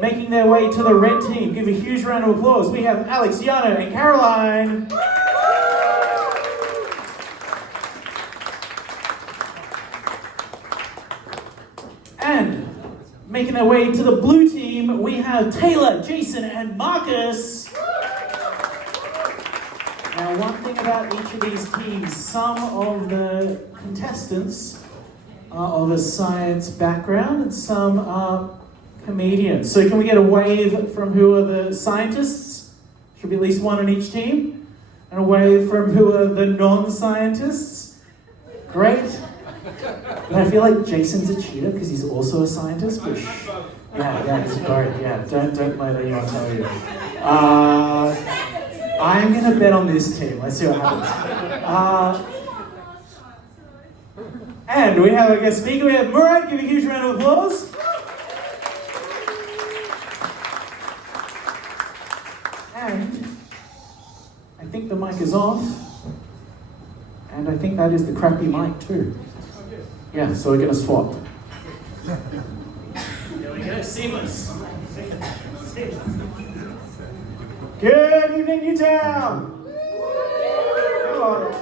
Making their way to the red team, give a huge round of applause. We have Alex, Yana, and Caroline. And making their way to the blue team, we have Taylor, Jason, and Marcus. Now, one thing about each of these teams, some of the contestants are of a science background and some are comedians. So can we get a wave from who are the scientists? Should be at least one on each team. And a wave from who are the non-scientists. Great. But I feel like Jason's a cheater because he's also a scientist. But yeah, it's great. Yeah, don't let anyone tell you. I'm gonna bet on this team. Let's see what happens. And we have a guest speaker. We have Murad. Give a huge round of applause. And I think the mic is off. And I think that is the crappy mic too. Yeah, so we're gonna swap. There we go, seamless. Good evening, Newtown! Come on.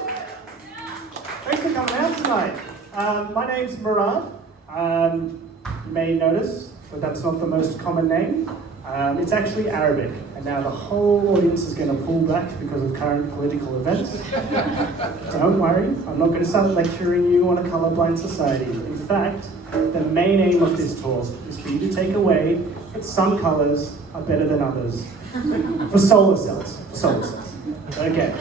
Thanks for coming out tonight. My name's Murad. You may notice that that's not the most common name. It's actually Arabic, and now the whole audience is going to pull back because of current political events. Don't worry, I'm not going to start lecturing you on a colourblind society. In fact, the main aim of this talk is for you to take away that some colours are better than others. For solar cells. Okay.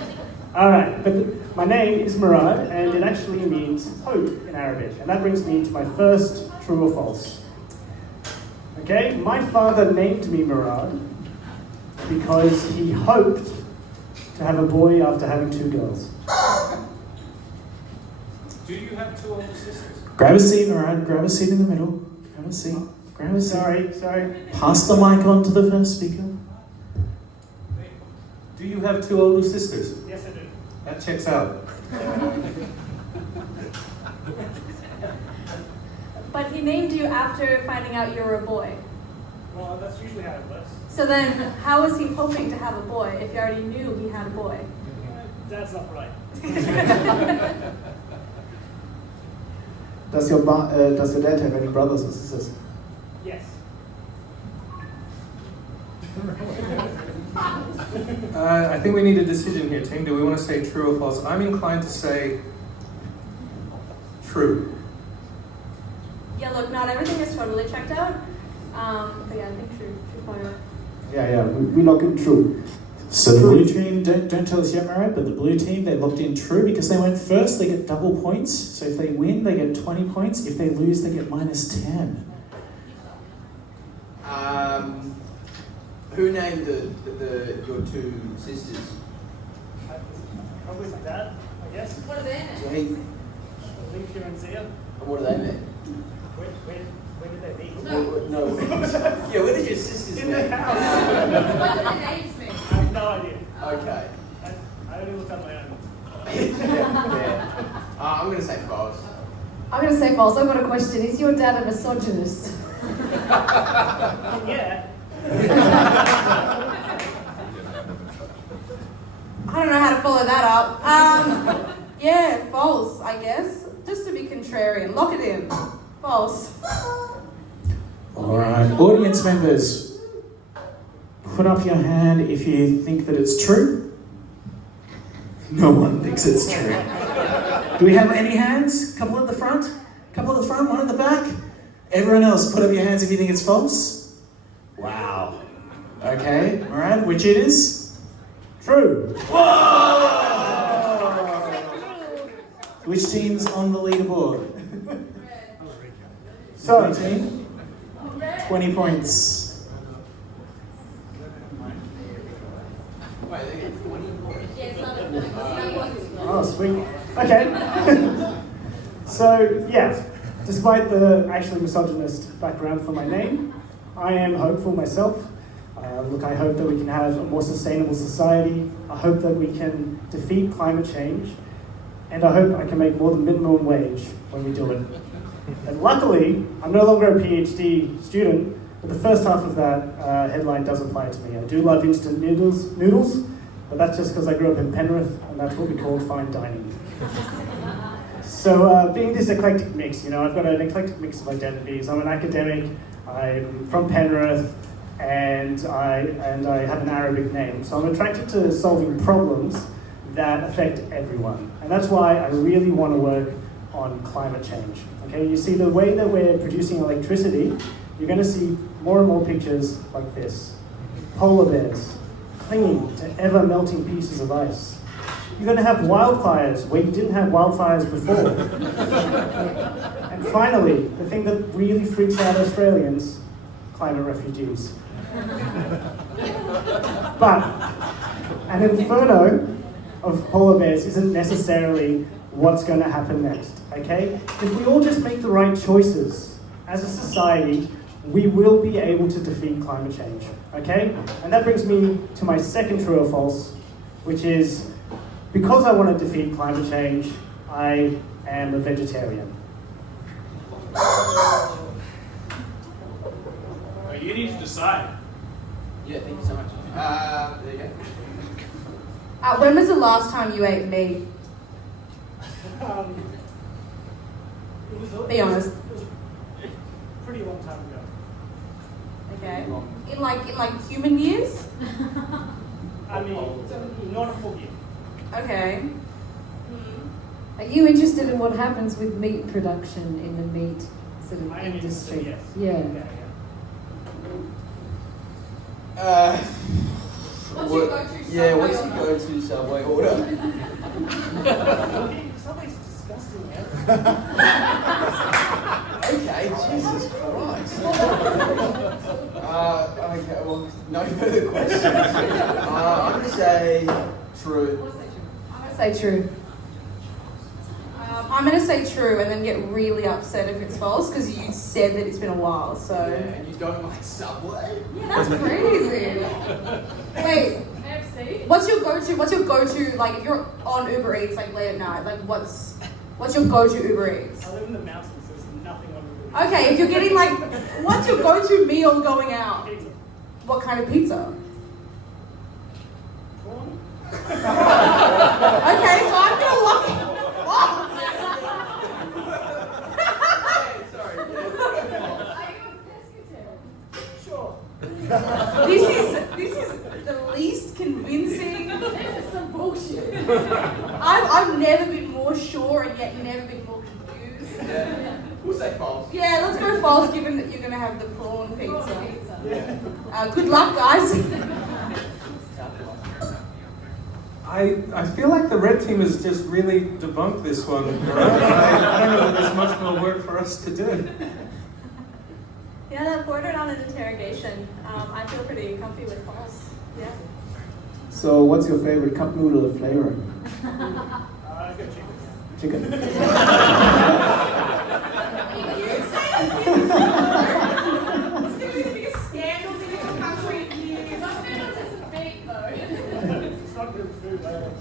Alright, but my name is Murad, and it actually means hope in Arabic, and that brings me to my first true or false. Okay, my father named me Murad because he hoped to have a boy after having 2 girls. Do you have 2 older sisters? Grab a seat, Murad. Grab a seat in the middle. Grab a seat. Sorry. Pass the mic on to the first speaker. Do you have 2 older sisters? Yes, I do. That checks out. But he named you after finding out you were a boy. Well, that's usually how it works. So then, how was he hoping to have a boy if you already knew he had a boy? That's not right. Does your dad have any brothers or sisters? Yes. I think we need a decision here, team. Do we want to say true or false? I'm inclined to say true. Yeah, look, not everything is totally checked out. But yeah, I think true. True's probably right. Yeah, we lock in true. So the blue team, don't tell us yet, Murad, but the blue team, they locked in true because they went first, they get double points. So if they win, they get 20 points. If they lose, they get -10. Who named your 2 sisters? Probably my dad, I guess. What are they in it? Jake. Alicia and Zia. And what do they mean? Where did they meet? No. Yeah, where did your sisters In meet? the house. What do the names mean? I have no idea. Okay. I only looked up my own. yeah. I'm going to say false. I'm going to say false. I've got a question. Is your dad a misogynist? Yeah. I don't know how to follow that up. Yeah, false, I guess. Just to be contrarian. Lock it in. False. All right, audience members, put up your hand if you think that it's true. No one thinks it's true. Do we have any hands? Couple at the front, one at the back. Everyone else, put up your hands if you think it's false. Wow. Okay, all right, which it is? True. Whoa! Which team's on the leaderboard? So, team, 20 points. Wait, they get 20 points? Oh, sweet. Okay. So, yeah, despite the actually misogynist background for my name, I am hopeful myself. Look, I hope that we can have a more sustainable society. I hope that we can defeat climate change. And I hope I can make more than minimum wage when we do it. And luckily, I'm no longer a PhD student, But the first half of that headline does apply to me. I do love instant noodles, but that's just because I grew up in Penrith, and that's what we call fine dining. So being this eclectic mix, I've got an eclectic mix of identities. I'm an academic, I'm from Penrith, and I have an Arabic name. So I'm attracted to solving problems that affect everyone. And that's why I really want to work on climate change. Okay, you see the way that we're producing electricity, you're going to see more and more pictures like this. Polar bears clinging to ever-melting pieces of ice. You're going to have wildfires where you didn't have wildfires before. And finally, the thing that really freaks out Australians, climate refugees. But an inferno of polar bears isn't necessarily what's going to happen next, okay? If we all just make the right choices as a society, we will be able to defeat climate change, okay? And that brings me to my second true or false, which is, because I want to defeat climate change, I am a vegetarian. You need to decide. Yeah, thank you so much. There you go. When was the last time you ate meat? Be honest. It was a pretty long time ago. Okay. In like human years? I mean, not a full year. Okay. Are you interested in what happens with meat production in the meat sort of I am industry? interested, yes. Yeah. What's your go-to Yeah, Subway what's your order? go-to Subway order? Something's disgusting. Okay, Jesus Christ. Okay, well, no further questions. I'm going to say true. I'm going to say true. I'm going to say true and then get really upset if it's false because you said that it's been a while, so... Yeah, you don't like Subway? Yeah, that's crazy. Wait, KFC? what's your go-to, like if you're on Uber Eats like late at night, like what's your go-to Uber Eats? I live in the mountains, there's nothing on the Okay, if you're getting like, what's your go-to meal going out? Pizza. What kind of pizza? Prawn? Okay, so I'm gonna lock it. What? Sure. This is the least convincing. This is some bullshit. I've never been more sure and yet never been more confused. Yeah. We'll say false. Yeah, let's go false given that you're gonna have the prawn pizza. Good luck, guys. I feel like the red team has just really debunked this one. Right? I don't know that there's much more work for us to do. Yeah, that bordered on an interrogation. I feel pretty comfy with false. Yeah. So, what's your favorite cup noodle flavor? I've got chicken. Chicken. It's gonna be the biggest scandals in your country in years. It's not good food, though.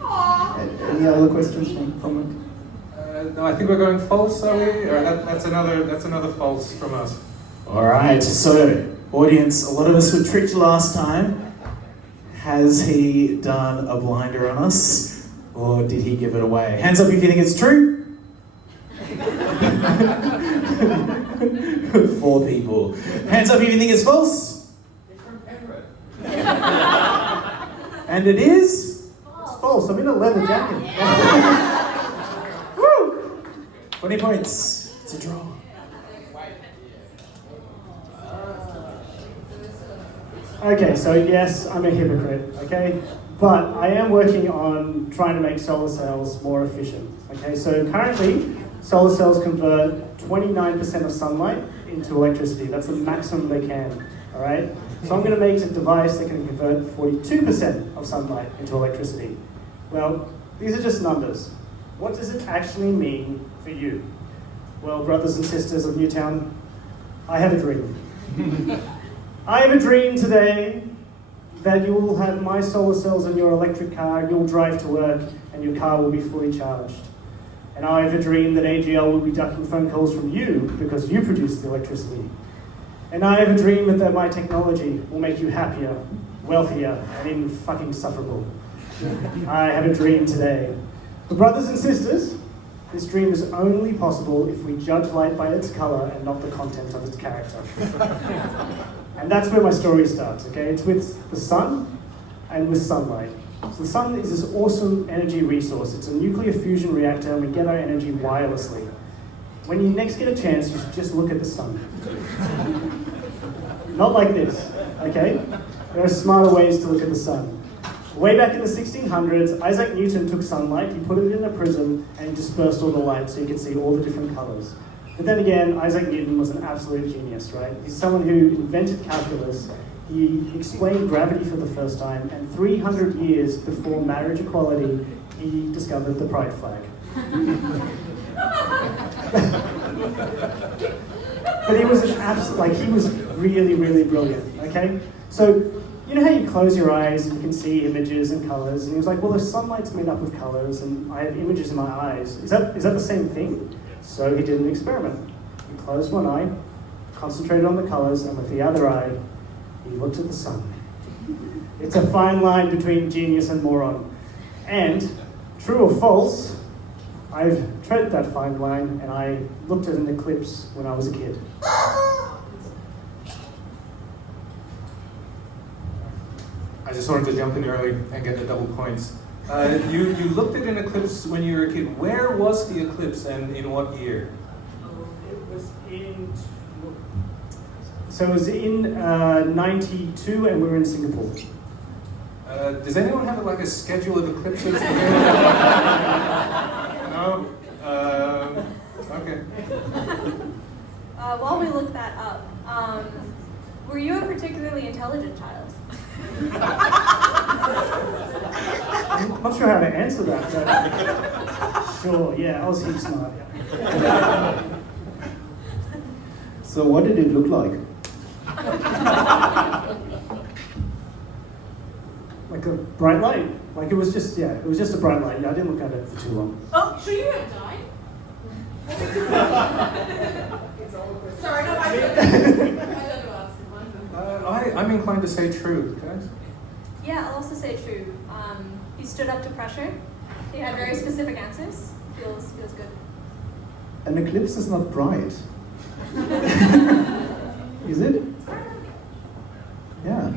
Aww. Any other questions from it? No, I think we're going false, are we? Or that's another false from us. All right, so audience, a lot of us were tricked last time. Has he done a blinder on us, or did he give it away? Hands up if you think it's true. 4 people. Hands up if you think it's false. And it is? It's false. I'm in a leather jacket. Woo! 20 points. It's a draw. Okay, so yes, I'm a hypocrite, okay? But I am working on trying to make solar cells more efficient, okay? So currently, solar cells convert 29% of sunlight into electricity. That's the maximum they can, all right? So I'm going to make a device that can convert 42% of sunlight into electricity. Well, these are just numbers. What does it actually mean for you? Well, brothers and sisters of Newtown, I have a dream. I have a dream today that you will have my solar cells in your electric car, and you'll drive to work, and your car will be fully charged. And I have a dream that AGL will be ducking phone calls from you because you produce the electricity. And I have a dream that my technology will make you happier, wealthier, and insufferable. I have a dream today. But brothers and sisters, this dream is only possible if we judge light by its color and not the content of its character. And that's where my story starts, okay? It's with the sun and with sunlight. So the sun is this awesome energy resource. It's a nuclear fusion reactor, and we get our energy wirelessly. When you next get a chance, you should just look at the sun. Not like this, okay? There are smarter ways to look at the sun. Way back in the 1600s, Isaac Newton took sunlight, he put it in a prism, and he dispersed all the light so you could see all the different colors. But then again, Isaac Newton was an absolute genius, right? He's someone who invented calculus, he explained gravity for the first time, and 300 years before marriage equality, he discovered the pride flag. But he was he was really, really brilliant, okay? So, you know how you close your eyes and you can see images and colors, and he was like, well, if sunlight's made up of colors and I have images in my eyes, is that the same thing? So he did an experiment. He closed one eye, concentrated on the colors, and with the other eye, he looked at the sun. It's a fine line between genius and moron. And, true or false, I've tread that fine line, and I looked at an eclipse when I was a kid. I just wanted to jump in early and get the double points. You looked at an eclipse when you were a kid. Where was the eclipse and in what year? It was in 92, and we were in Singapore. Does anyone have a schedule of eclipses? No? Okay. While we look that up, were you a particularly intelligent child? I'm not sure how to answer that, but sure, yeah, I was heaps smart. Yeah. So what did it look like? Like a bright light. Like it was just a bright light. Yeah, I didn't look at it for too long. Oh, so you have died? Sorry, no, I don't ask. I'm inclined to say true, guys. Yeah, I'll also say true. He stood up to pressure. He had very specific answers. Feels good. An eclipse is not bright. Is it? Yeah.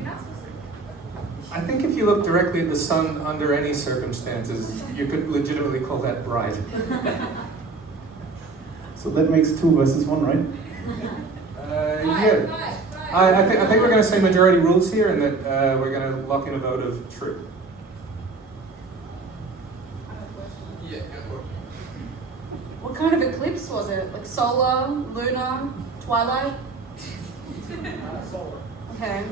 I think if you look directly at the sun under any circumstances, you could legitimately call that bright. So that makes 2 versus 1, right? Yeah. I think we're going to say majority rules here, and that we're going to lock in a vote of true. Yeah, go for it. What kind of eclipse was it? Like solar, lunar, twilight? Solar. Okay.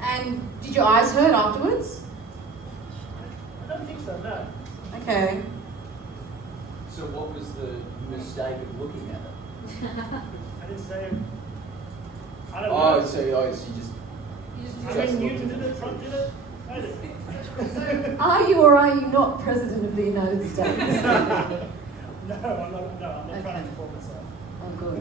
And did your eyes hurt afterwards? I don't think so, no. Okay. So what was the mistake of looking at it? I didn't say. I don't Oh, know. so you just... I mean, Newton did it, Trump did it. I did it. Are you or are you not President of the United States? No, I'm not Okay. trying to perform myself. Oh, good.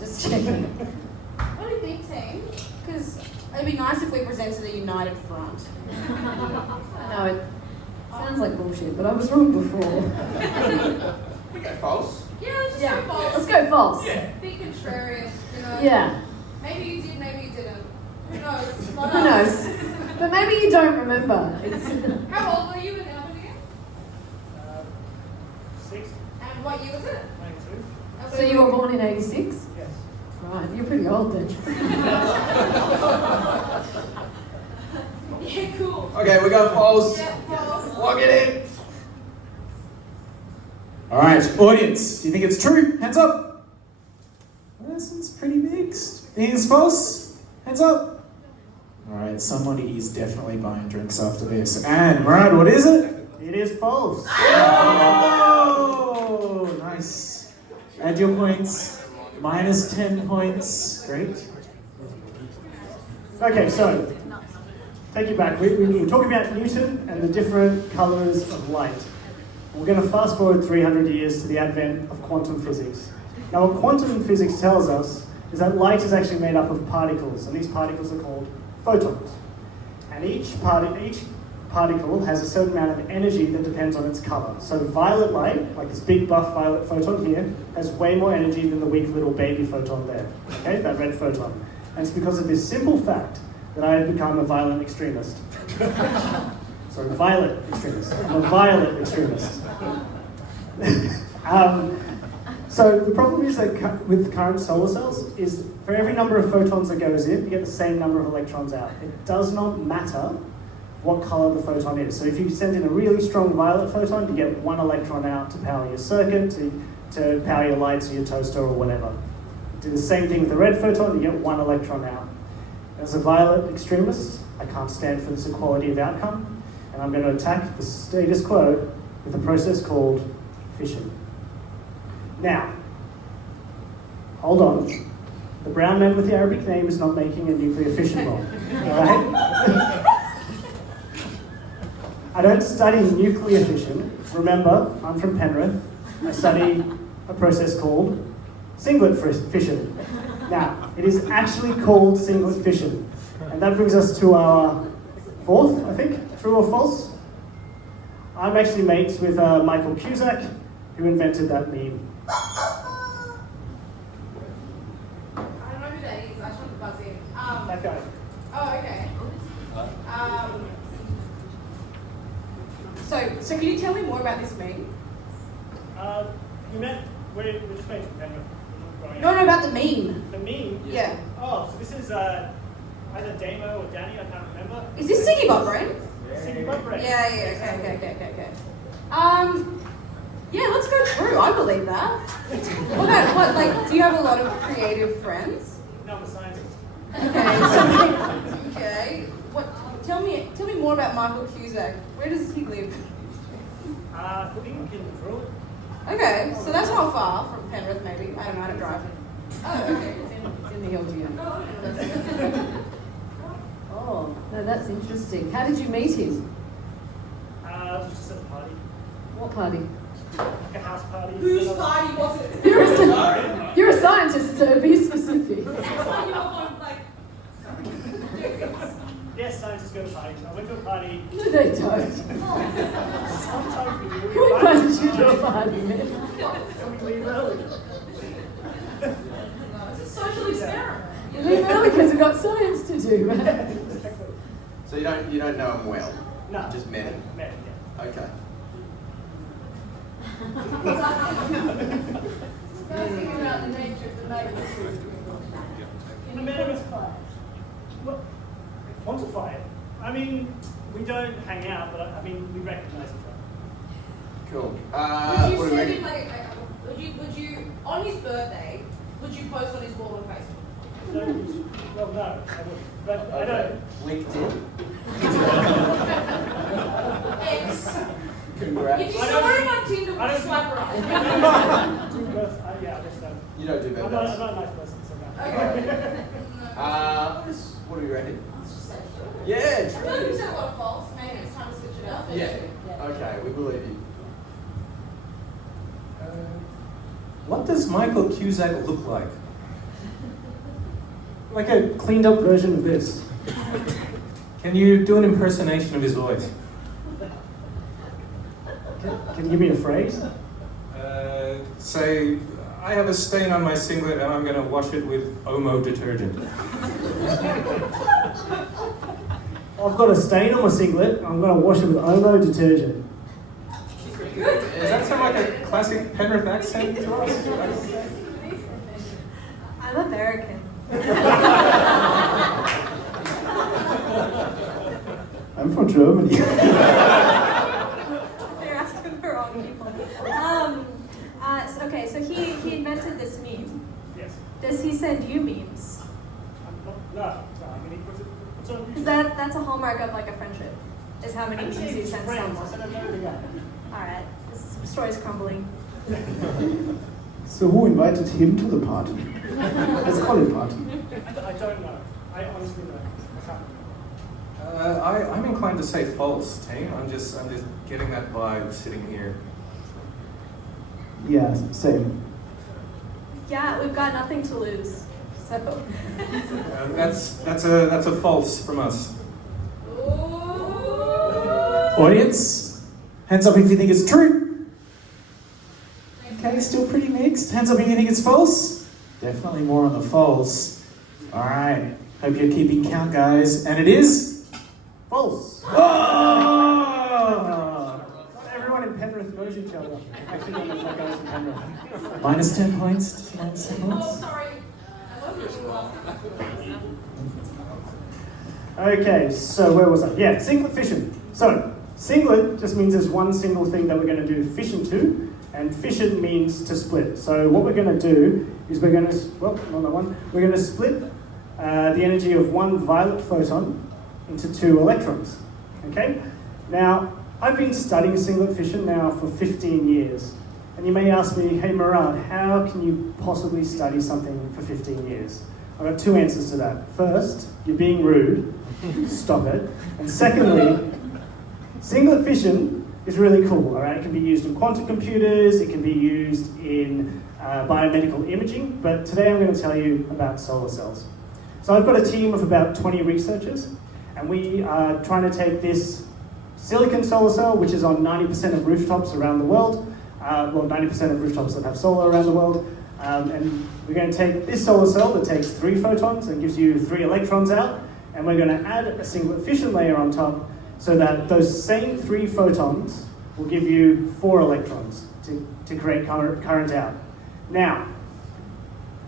Just checking. What do you think, team? Because it'd be nice if we presented a united front. No, it sounds like bullshit, but I was wrong before. We go false. Yeah, let's just Yeah, go false. let's go false. Be contrarian, you know. Yeah, Maybe you did, maybe you didn't. Who knows? Not who us. knows? But maybe you don't remember. It's How old were you when it happened again? 6, And what year was it? 92. so you were born in 86? Yes. Right, you're pretty old then. Yeah, cool. Okay, we're going false. Yeah, false. Lock it in. All right, audience, do you think it's true? Hands up. Well, this one's pretty mixed. Think it's false? Hands up. All right, somebody is definitely buying drinks after this. And Murad, what is it? It is false. Oh, nice. Add your points. Minus 10 points. Great. Okay, so take it back. We were talking about Newton and the different colours of light. We're going to fast forward 300 years to the advent of quantum physics. Now, what quantum physics tells us is that light is actually made up of particles, and these particles are called photons. And each particle has a certain amount of energy that depends on its color. So violet light, like this big buff violet photon here, has way more energy than the weak little baby photon there, okay, that red photon. And it's because of this simple fact that I have become a violent extremist. Sorry, violet extremist. I'm a violet extremist. So the problem is that with current solar cells is for every number of photons that goes in, you get the same number of electrons out. It does not matter what color the photon is. So if you send in a really strong violet photon, you get 1 electron out to power your circuit, to power your lights or your toaster or whatever. Do the same thing with the red photon, you get 1 electron out. As a violet extremist, I can't stand for this equality of outcome, and I'm going to attack the status quo with a process called fission. Now, hold on. The brown man with the Arabic name is not making a nuclear fission bomb, alright? I don't study nuclear fission. Remember, I'm from Penrith. I study a process called singlet fission. Now, it is actually called singlet fission. And that brings us to our fourth, I think, true or false? I'm actually mates with Michael Cusack, who invented that meme. I don't know who that is. I just want to buzz in. That guy. Oh, okay. So can you tell me more about this meme? We're just mates with Penrith. No, about the meme. The meme? Yeah. Oh, so this is either Damo or Danny, I can't remember. Is this Siggy Bob Brain? Siggy Bob Brain. Yeah, okay. Yeah, let's go through. I believe that. Do you have a lot of creative friends? No, I'm a scientist. Okay. Tell me more about Michael Cusack. Where does he live? I think in Druid. Okay, so that's not far from Penrith, maybe. I don't know how to drive. Oh, okay. It's in the LGM. Oh, no, that's interesting. How did you meet him? Just at a party. What party? Like a house party. Whose party was it? You're a scientist, so be specific. Yes, scientists go to parties. I went to a party. No, they don't. Sometimes we do. Who invited you to a party, man? And we leave early. It's a social experiment. You leave early because we've got science to do, man. Exactly. So you don't know him well? No. You just met him? Met, yeah. Okay. Thinking about the nature of the maple. I met him as well, quantify it. I mean, we don't hang out, but I mean, we recognize each other. Cool. Would you what do we send reckon? him would you on his birthday, would you post on his wall on Facebook? Well, no, I wouldn't. But I don't. LinkedIn. X. Congrats. If you saw him on Tinder, would you swipe right? Do birth, yeah, I guess so. You don't do I'm birthdays. not a nice person, so no. Okay. What do we reckon? Yeah, I feel like you true. said a lot of false. Maybe it's time to switch it up. Yeah. Okay, we believe you. What does Michael Cusack look like? Like a cleaned up version of this. Can you do an impersonation of his voice? Can you give me a phrase? Say, I have a stain on my singlet and I'm going to wash it with Omo detergent. I've got a stain on my singlet. I'm going to wash it with Omo detergent. Does that sound like a classic Penrith accent to us? I'm American. I'm from Germany. They're asking the wrong people. Okay, so he invented this meme. Yes. Does he send you memes? No. I mean, what's on Because that's a hallmark of like a friendship. Is how many memes you send someone. All right, this story's crumbling. So who invited him to the party? Let's call it party. I don't know. I honestly don't. I can't. I'm inclined to say false, team. I'm just getting that vibe sitting here. Yeah, same. Yeah, we've got nothing to lose. So, That's a false from us. Audience, hands up if you think it's true. Okay, still pretty mixed. Hands up if you think it's false. Definitely more on the false. All right, hope you're keeping count, guys. And it is False. Oh! Not everyone in Penrith knows each other. Actually, don't know if that goes in Penrith. Minus 10 points. Minus 10 oh, points. sorry. Okay, so where was I? Yeah, singlet fission. So, singlet just means there's one single thing that we're going to do fission to, and fission means to split. So what we're going to do is we're going to, well, not that one, we're going to split the energy of one violet photon into 2 electrons. Okay? Now, I've been studying singlet fission now for 15 years. And you may ask me, hey Murad, how can you possibly study something for 15 years? I've got 2 answers to that. First, you're being rude. Stop it. And secondly, singlet fission is really cool. All right? It can be used in quantum computers. It can be used in biomedical imaging. But today I'm going to tell you about solar cells. So I've got a team of about 20 researchers. And we are trying to take this silicon solar cell, which is on 90% of rooftops around the world, 90% of rooftops that have solar around the world, and we're going to take this solar cell that takes 3 photons and gives you 3 electrons out, and we're going to add a singlet fission layer on top so that those same 3 photons will give you 4 electrons to create current out. Now,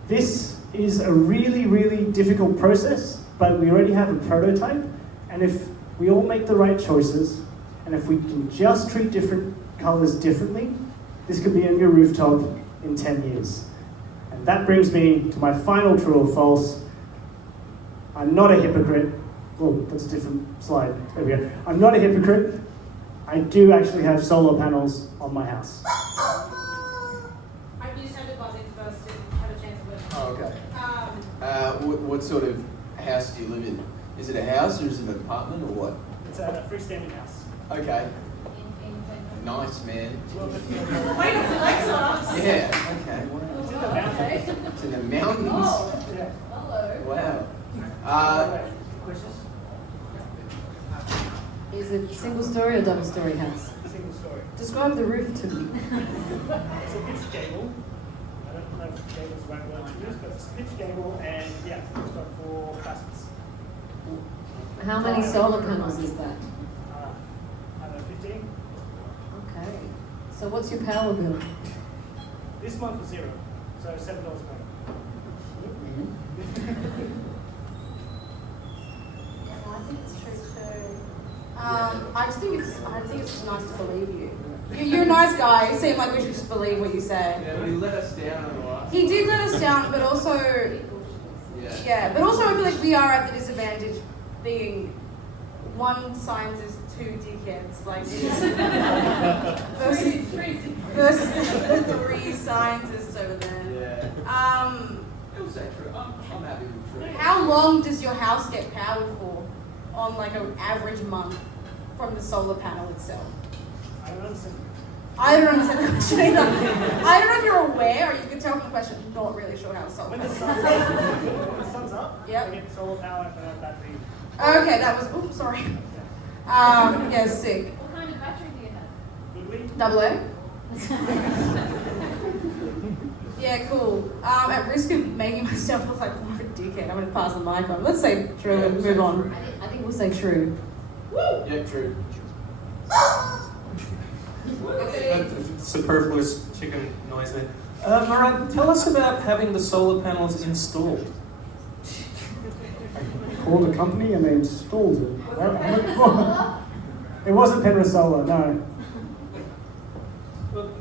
this is a really, really difficult process, but we already have a prototype, and if we all make the right choices, and if we can just treat different colors differently, this could be on your rooftop in 10 years. And that brings me to my final true or false. I'm not a hypocrite. Oh, that's a different slide. There we go. I'm not a hypocrite. I do actually have solar panels on my house. I just had to buzz in first to have a chance of winning. Oh, okay. What sort of house do you live in? Is it a house or is it an apartment or what? It's a freestanding house. Okay. Nice, man. Way to flex us. Yeah, okay. It's in the mountains. Yeah. Wow. Is it single story or double story house? Single story. Describe the roof to me. It's a pitch gable. I don't know if gable is the right word to use, but it's a pitch gable, and yeah, it's got 4 facets. How many solar panels is that? I don't know, 15. Okay. So what's your power bill? This month was 0, so $7 per month. Yeah, I think it's true too. I think it's just nice to believe you. You're a nice guy. It seemed like we should just believe what you say. Yeah, but he let us down on the last. He did let us down, but also, Yeah. but also I feel like we are at the disadvantage being one scientist, 2 dickheads, like versus 3 scientists over there. Yeah. It was true. I'm happy with true. How long does your house get powered for on like an average month from the solar panel itself? I don't understand. I don't understand the question either. I don't know if you're aware, or you can tell from the question, not really sure how the solar When the panel sun's up, Yep. we get solar power and a battery. Okay, that was, oops, sorry. Yeah, sick. What kind of battery do you have? Goodly? Double A? Yeah, cool. At risk of making myself look like more of a dickhead, I'm going to pass the mic on. Let's say true and move on. I think we'll say true. Yeah, true. Superfluous chicken noise there. Murad, tell us about having the solar panels installed. I called a company and they installed it. It wasn't Penrith Solar, no.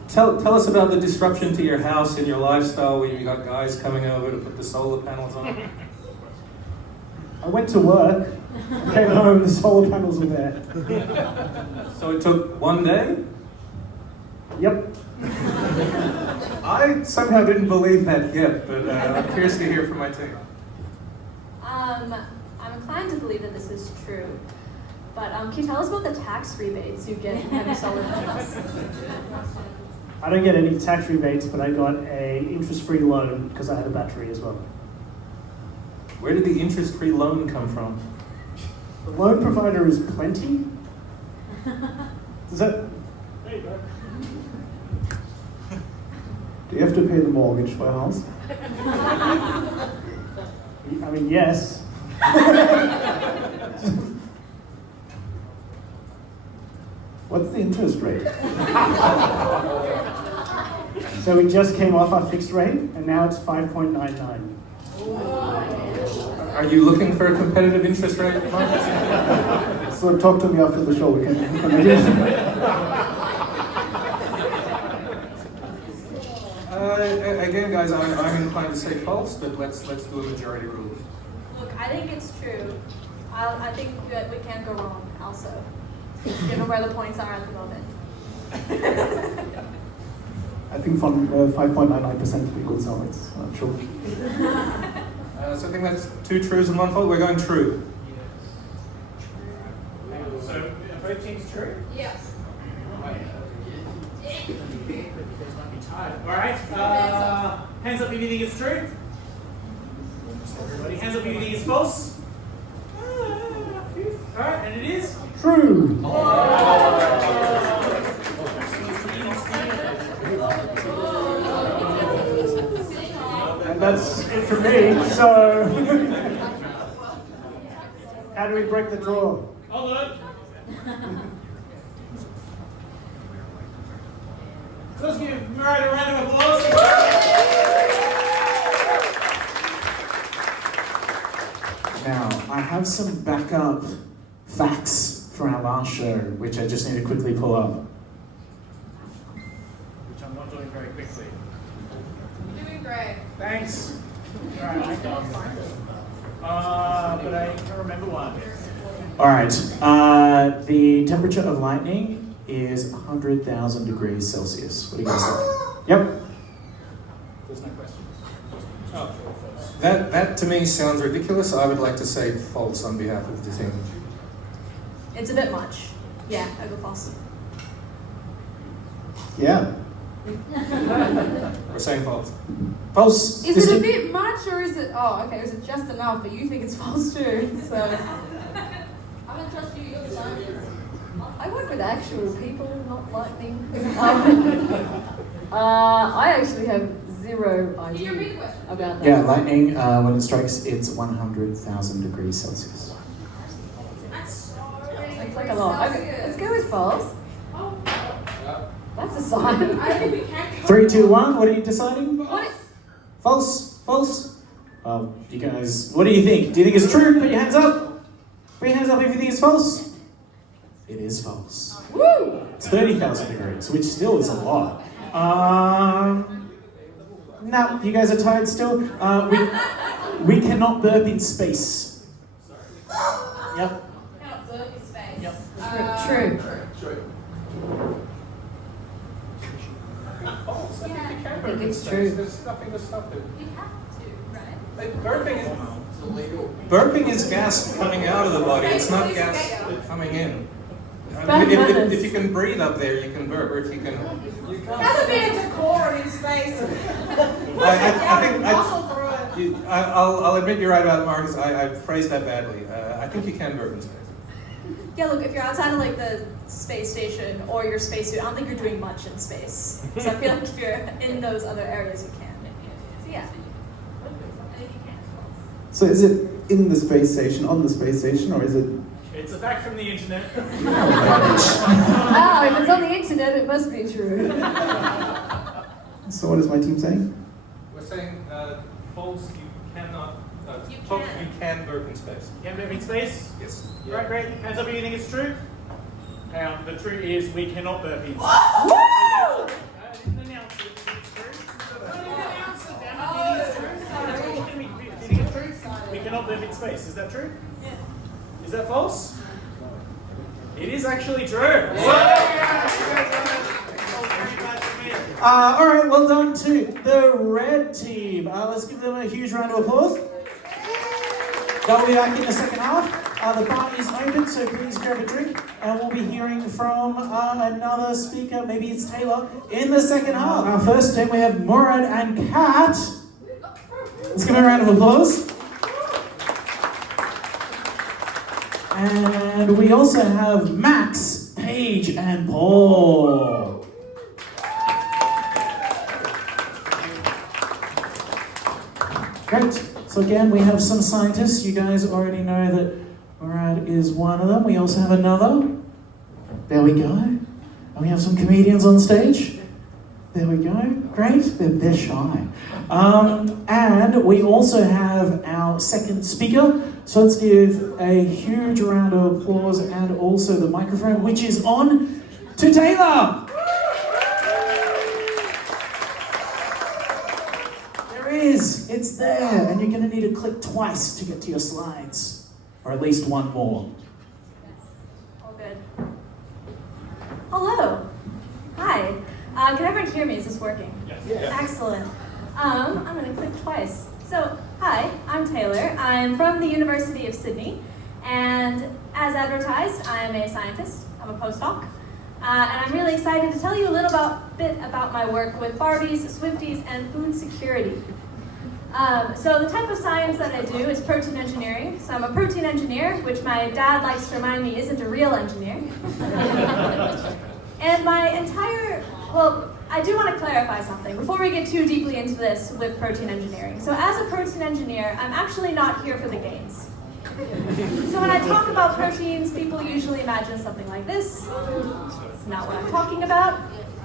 Tell us about the disruption to your house and your lifestyle where you got guys coming over to put the solar panels on. I went to work, came home, the solar panels were there. So it took 1 day? Yep. I somehow didn't believe that yet, but I'm curious to hear from my team. I'm inclined to believe that this is true. But can you tell us about the tax rebates you get from having solar panels? I don't get any tax rebates, but I got a interest-free loan because I had a battery as well. Where did the interest-free loan come from? The loan provider is Plenty. Does that? There you go. Do you have to pay the mortgage for a house? I mean, yes. What's the interest rate? So we just came off our fixed rate, and now it's 5.99. Are you looking for a competitive interest rate, Marcus? So talk to me after the show. We can Again, guys, I'm inclined to say false, but let's do a majority rule. Look, I think it's true. I think that we can't go wrong also, given where the points are at the moment. I think from 5.99% to be good, so it's true. So I think that's 2 trues and 1 false. We're going true. So, both teams true? Yes. Alright, hands up if you think it's true. Everybody, hands up if you think it's false. Alright, and it is? True. And that's it for me. So, how do we break the draw? Hold on. So let's give Murray a round of applause. Now, I have some backup facts from our last show, which I just need to quickly pull up. Which I'm not doing very quickly. You're doing great. Thanks. Alright, I can't find it. But I can remember one. Alright, the temperature of lightning is 100,000 degrees Celsius. What do you guys think? Yep. There's no questions. Oh, that to me sounds ridiculous. I would like to say false on behalf of the team. It's a bit much. Yeah, I go false. Yeah. We're saying false. False. Is it a bit much or is it? Oh, okay. Is it just enough? But you think it's false too. So I'm gonna trust you. You're the scientist. I work with actual people, not lightning. I actually have zero Can you idea repeat the question? about that. Yeah, lightning, when it strikes, it's 100,000 degrees Celsius. That's It's like a lot. Okay, let's go with false. That's a sign. I think we can. 3, 2, 1, what are you deciding? What? False? False? Well, you guys, what do you think? Do you think it's true? Put your hands up. Put your hands up if you think it's false. It is false. Woo! It's 30,000 degrees, which still is a lot. No, you guys are tired still. We cannot burp in space. Yep. Cannot burp in space. Yep. True. False. I think you can I burp think in it's space. true. There's nothing to stop it. We have to, right? Like, burping is gas coming out of the body. It's not gas coming in. I mean, if you can breathe up there, you can burp. Or if you can. Hasn't been into core in space. I'll admit you're right about it, Marcus. I phrased that badly. I think you can burp in space. Yeah, look, if you're outside of like the space station or your spacesuit, I don't think you're doing much in space. So I feel like if you're in those other areas, you can. So yeah. I think you can. So is it in the space station, on the space station, or is it? It's a fact from the internet. Oh, if it's on the internet, it must be true. So what is my team saying? We're saying false. You cannot. You False. can. You can burp in space. Can burp in space? Yes. Right, great. Hands up if you think it's true. The truth is we cannot burp in space. I didn't announce it. It's true. I didn't announce it. Damn it. It's true. Look at me. Do you think it's true? We cannot burp in space. Is that true? Yeah. Is that false? It is actually true. All right, well done to the red team. Let's give them a huge round of applause. They'll be back in the second half. The bar is open, so please grab a drink. And we'll be hearing from another speaker, maybe it's Taylor, in the second half. Our first team, we have Murad and Kat. Let's give them a round of applause. And we also have Max, Paige, and Paul. Great. So again, we have some scientists. You guys already know that Murad is one of them. We also have another. There we go. And we have some comedians on stage. There we go. Great. They're shy. And we also have our second speaker. So let's give a huge round of applause and also the microphone, which is on to Taylor. There is. It's there. And you're going to need to click twice to get to your slides. Or at least one more. All good. Hello. Hi. Can everyone hear me? Is this working? Yes. Excellent. I'm going to click twice. So, hi, I'm Taylor. I'm from the University of Sydney, and as advertised, I'm a scientist. I'm a postdoc, and I'm really excited to tell you a little bit about my work with Barbies, Swifties, and food security. So the type of science that I do is protein engineering. So I'm a protein engineer, which my dad likes to remind me isn't a real engineer. And I do want to clarify something before we get too deeply into this with protein engineering. So as a protein engineer, I'm actually not here for the gains. So when I talk about proteins, people usually imagine something like this. It's not what I'm talking about.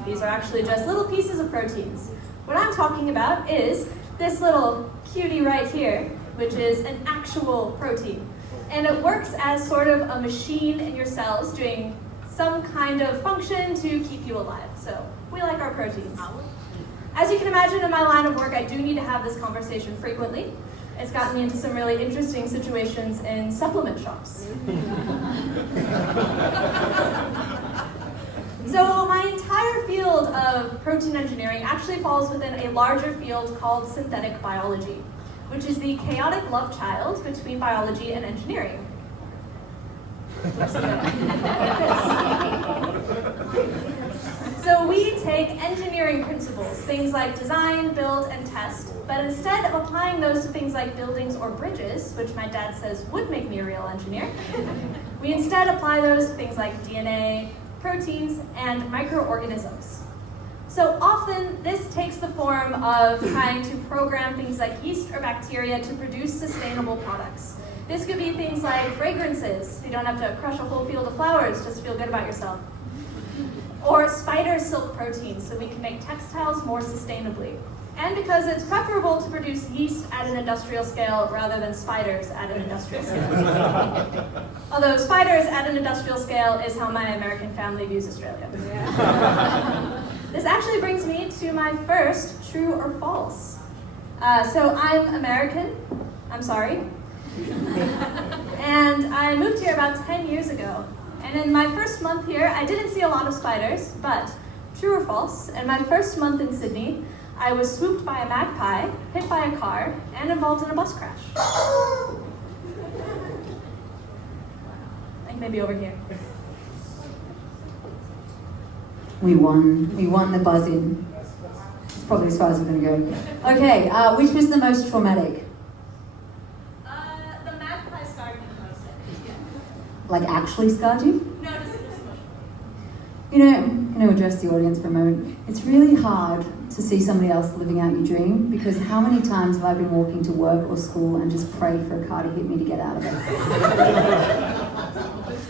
These are actually just little pieces of proteins. What I'm talking about is this little cutie right here, which is an actual protein. And it works as sort of a machine in your cells doing some kind of function to keep you alive. So we like our proteins. As you can imagine, in my line of work, I do need to have this conversation frequently. It's gotten me into some really interesting situations in supplement shops. So my entire field of protein engineering actually falls within a larger field called synthetic biology, which is the chaotic love child between biology and engineering. So we take engineering principles, things like design, build, and test, but instead of applying those to things like buildings or bridges, which my dad says would make me a real engineer, we instead apply those to things like DNA, proteins, and microorganisms. So often, this takes the form of trying to program things like yeast or bacteria to produce sustainable products. This could be things like fragrances. You don't have to crush a whole field of flowers just to feel good about yourself. Or spider silk proteins, so we can make textiles more sustainably. And because it's preferable to produce yeast at an industrial scale rather than spiders at an industrial scale. Although spiders at an industrial scale is how my American family views Australia. This actually brings me to my first true or false. So I'm American, I'm sorry. And I moved here about 10 years ago. And in my first month here, I didn't see a lot of spiders, but true or false, in my first month in Sydney, I was swooped by a magpie, hit by a car, and involved in a bus crash. I think maybe over here. We won the buzz-in. It's probably as far as we're going to go. Okay, which was the most traumatic? The magpie scarred me the most, I think, yeah. Like actually scarred you? No, just emotional. You know, I'm going to address the audience for a moment. It's really hard to see somebody else living out your dream, because how many times have I been walking to work or school and just prayed for a car to hit me to get out of it?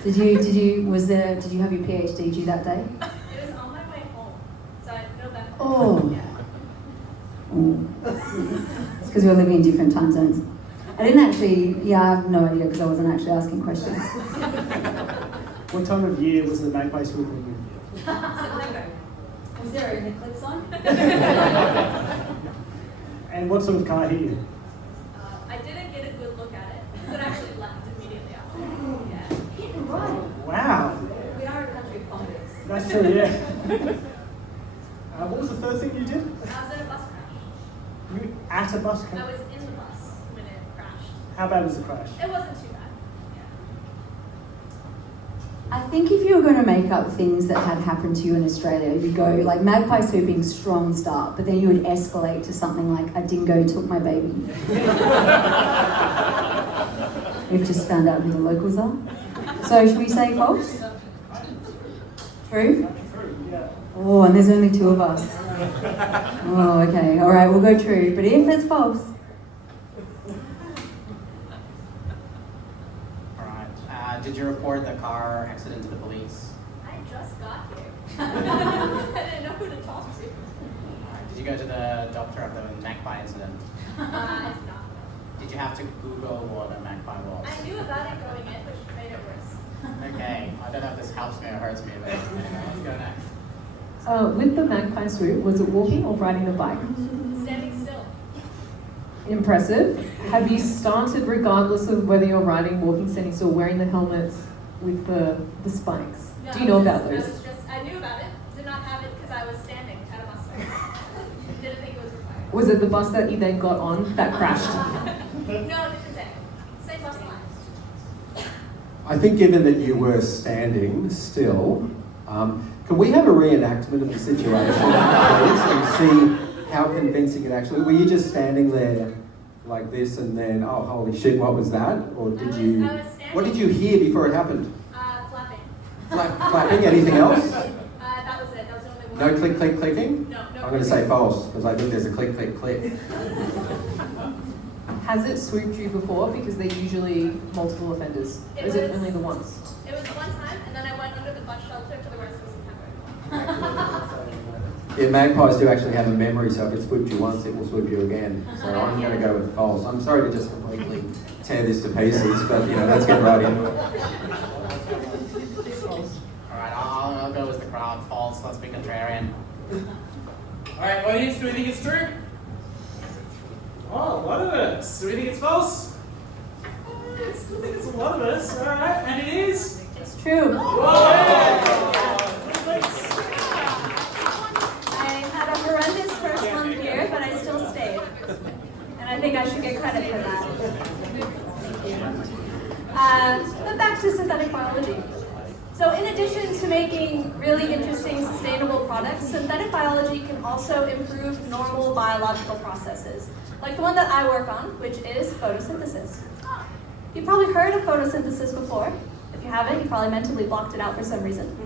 Did you have your PhD due that day? It was on my way home, so I feel bad. Oh. Yeah. Oh. It's because we were living in different time zones. I didn't actually, I have no idea because I wasn't actually asking questions. What time of year was the magpie swooping you? Was there an eclipse on? And what sort of car hit you? I didn't get a good look at it, because it actually left immediately after. Yeah. Hit and run. Wow. We are a country of convicts. That's true, yeah. What was the third thing you did? I was at a bus crash. You at a bus I crash? was in the bus when it crashed. How bad was the crash? It wasn't too bad. I think if you were going to make up things that had happened to you in Australia, you'd go like magpie swooping, strong start, but then you would escalate to something like a dingo took my baby. We've just found out who the locals are. So should we say false? True? Yeah. Oh, and there's only two of us. Oh, okay. All right, we'll go true. But if it's false, Alright. Did you report the car accident to the police? I just got here. I didn't know who to talk to. Alright. Did you go to the doctor after the magpie incident? I did not. Did you have to Google what a magpie was? I knew about it going in, which made it worse. Okay. I don't know if this helps me or hurts me, but anyway, let's go next. With the magpie swoop, was it walking or riding the bike? Standing still. Impressive. Have you started regardless of whether you're riding, walking, standing still, wearing the helmets with the spikes? No, Do you know I about was those? I knew about it. Did not have it because I was standing at a bus stop. Didn't think it was required. Was it the bus that you then got on that crashed? No, different day. Same bus line. I think given that you were standing still, can we have a reenactment of the situation, please, and see how convincing it actually? Were you just standing there like this and then, oh, holy shit, what was that? Or did I was you... standing. What did you hear before it happened? Flapping. Flapping? Anything else? That was it. That was the only one. No click, click, clicking? No, no. I'm going to say false, because I think there's a click, click, click. Has it swooped you before? Because they're usually multiple offenders. Or is it only the once? It was one time, and then I went under the bus shelter for the rest of September. Yeah, magpies do actually have a memory, so if it swooped you once, it will swoop you again. So I'm going to go with false. I'm sorry to just completely tear this to pieces, but you know, let's get right into it. Alright, I'll go with the crowd. False. Let's be contrarian. Alright, audience, do we think it's true? Oh, a lot of us. Do we think it's false? I still think it's a lot of us. Alright, and it is. It's true. I had a horrendous first month here, but I still stayed. And I think I should get credit for that. But back to synthetic biology. So in addition to making really interesting sustainable products, synthetic biology can also improve normal biological processes, like the one that I work on, which is photosynthesis. You've probably heard of photosynthesis before. If you haven't, you probably mentally blocked it out for some reason.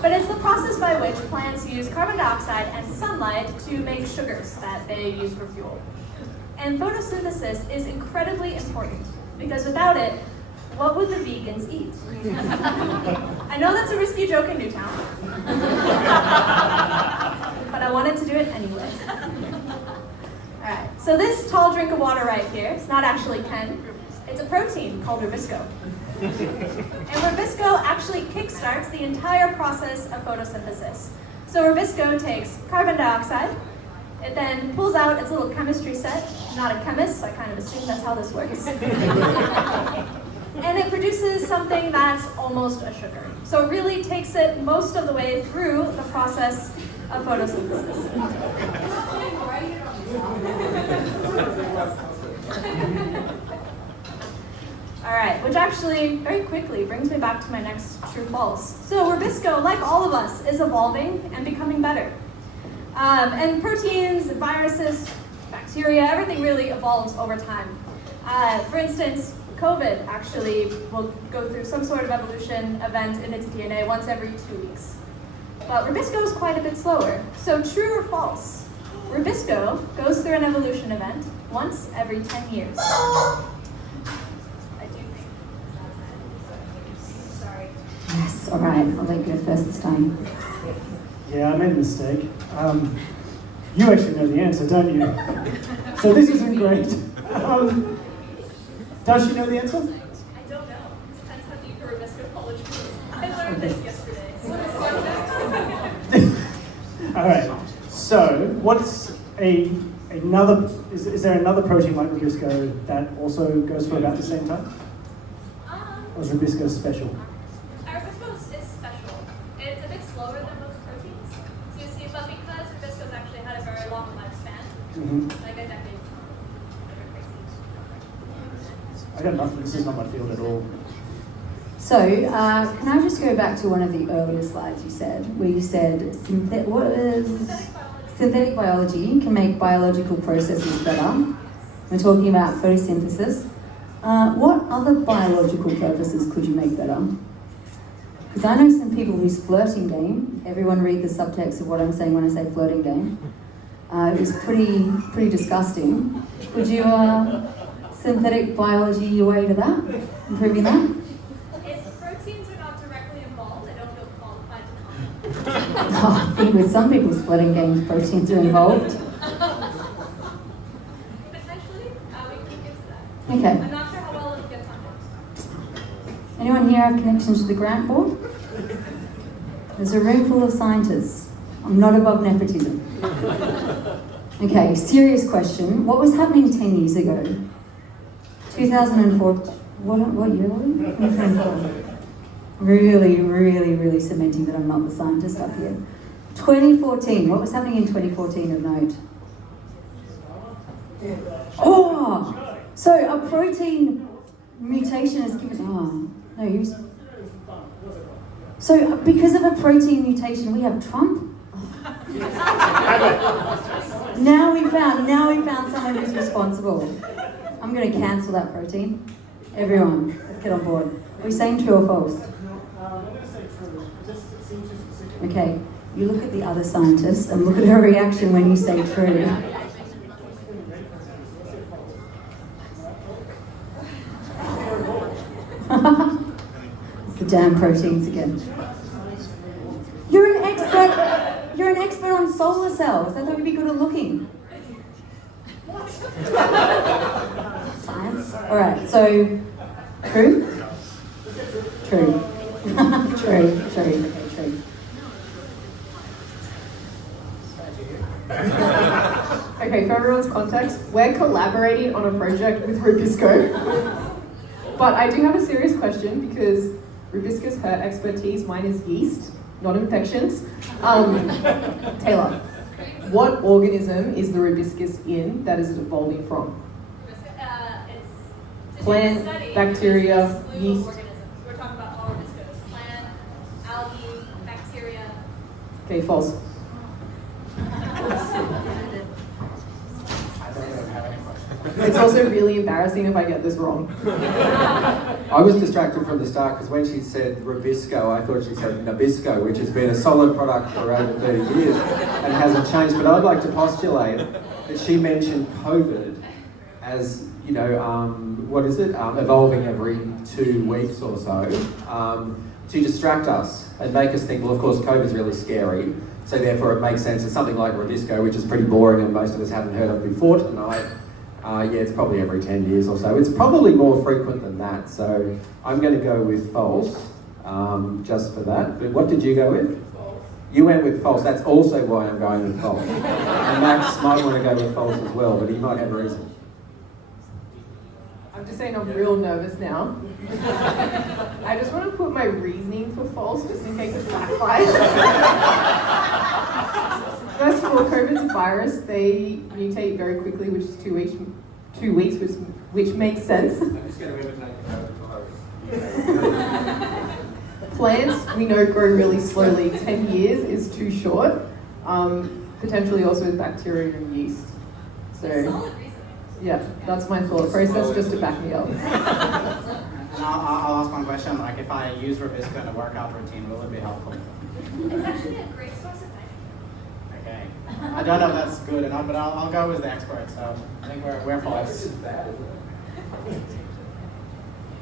But it's the process by which plants use carbon dioxide and sunlight to make sugars that they use for fuel. And photosynthesis is incredibly important, because without it, what would the vegans eat? I know that's a risky joke in Newtown, but I wanted to do it anyway. Alright, so this tall drink of water right here, it's not actually Ken, it's a protein called rubisco. And rubisco actually kickstarts the entire process of photosynthesis. So rubisco takes carbon dioxide, it then pulls out its little chemistry set. I'm not a chemist, so I kind of assume that's how this works. And it produces something that's almost a sugar. So it really takes it most of the way through the process of photosynthesis. All right, which actually very quickly brings me back to my next true-false. So rubisco, like all of us, is evolving and becoming better. And proteins, viruses, bacteria, everything really evolves over time. For instance, COVID actually will go through some sort of evolution event in its DNA once every 2 weeks. But rubisco is quite a bit slower. So true or false? Rubisco goes through an evolution event once every 10 years. I do think that's sorry. yes, all right, I'll let you go first this time. Yeah, I made a mistake. You actually know the answer, don't you? So this isn't great. Does she know the answer? I don't know. It depends how deep your rubisco knowledge goes. I learned this yesterday. All right. So, what's another? Is there another protein like rubisco that also goes for about the same time? Or is rubisco special? Rubisco is special. It's a bit slower than most proteins. So you see, but because rubisco's actually had a very long lifespan, like a decade. I got nothing. This is not my field at all. So, can I just go back to one of the earlier slides you said, where you said synthetic biology can make biological processes better. We're talking about photosynthesis. What other biological purposes could you make better? Because I know some people whose flirting game, everyone read the subtext of what I'm saying when I say flirting game, it was pretty disgusting. Could you synthetic biology your way to that? Improving that? If proteins are not directly involved, I don't feel qualified to comment. Oh, I think with some people's flirting games, proteins are involved. Potentially, we can get to that. Okay. I'm not sure how well it'll get funded. Anyone here have connections to the grant board? There's a room full of scientists. I'm not above nepotism. Okay, serious question. What was happening 10 years ago? 2004. What year was it? 2004. Really cementing that I'm not the scientist up here. 2014. What was happening in 2014 of note? Oh! So a protein mutation is given. Oh, no, you. So because of a protein mutation, we have Trump. Now we found someone who's responsible. I'm going to cancel that protein. Everyone, let's get on board. Are we saying true or false? I'm going to say true. It just seems too specific. Okay, you look at the other scientists and look at her reaction when you say true. It's the damn proteins again. You're an expert on solar cells. I thought you'd be good at looking. Science? Alright, so true? True. True. Okay, true. Okay, for everyone's context, we're collaborating on a project with Rubisco. But I do have a serious question because Rubisco's her expertise, mine is yeast, not infections. Taylor, what organism is the Rubiscus in that is it evolving from? It's Plant, bacteria, yeast. Organisms. We're talking about all Rubiscos. Plant, algae, bacteria. Okay, false. It's also really embarrassing if I get this wrong. I was distracted from the start because when she said Rubisco, I thought she said Nabisco, which has been a solid product for over 30 years and hasn't changed. But I'd like to postulate that she mentioned COVID as, evolving every 2 weeks or so to distract us and make us think, well, of course, COVID's really scary. So therefore it makes sense that something like Rubisco, which is pretty boring and most of us haven't heard of before tonight, it's probably every 10 years or so. It's probably more frequent than that, so I'm going to go with false, just for that. But what did you go with? False. You went with false. That's also why I'm going with false. And Max might want to go with false as well, but he might have a reason. I'm just saying I'm real nervous now. I just want to put my reasoning for false just in case it backfires. First of all, COVID's a virus. They mutate very quickly, which is 2 weeks, which makes sense. I'm just going to imitate the virus. Plants, we know, grow really slowly. 10 years is too short. Potentially also with bacteria and yeast. So, yeah, that's my thought process, just to back me up. And I'll ask one question, like if I use Rubisco in a workout routine, will it be helpful? It's actually a great source of nitrogen. Okay. I don't know if that's good or not, but I'll go with the expert, so I think we're false.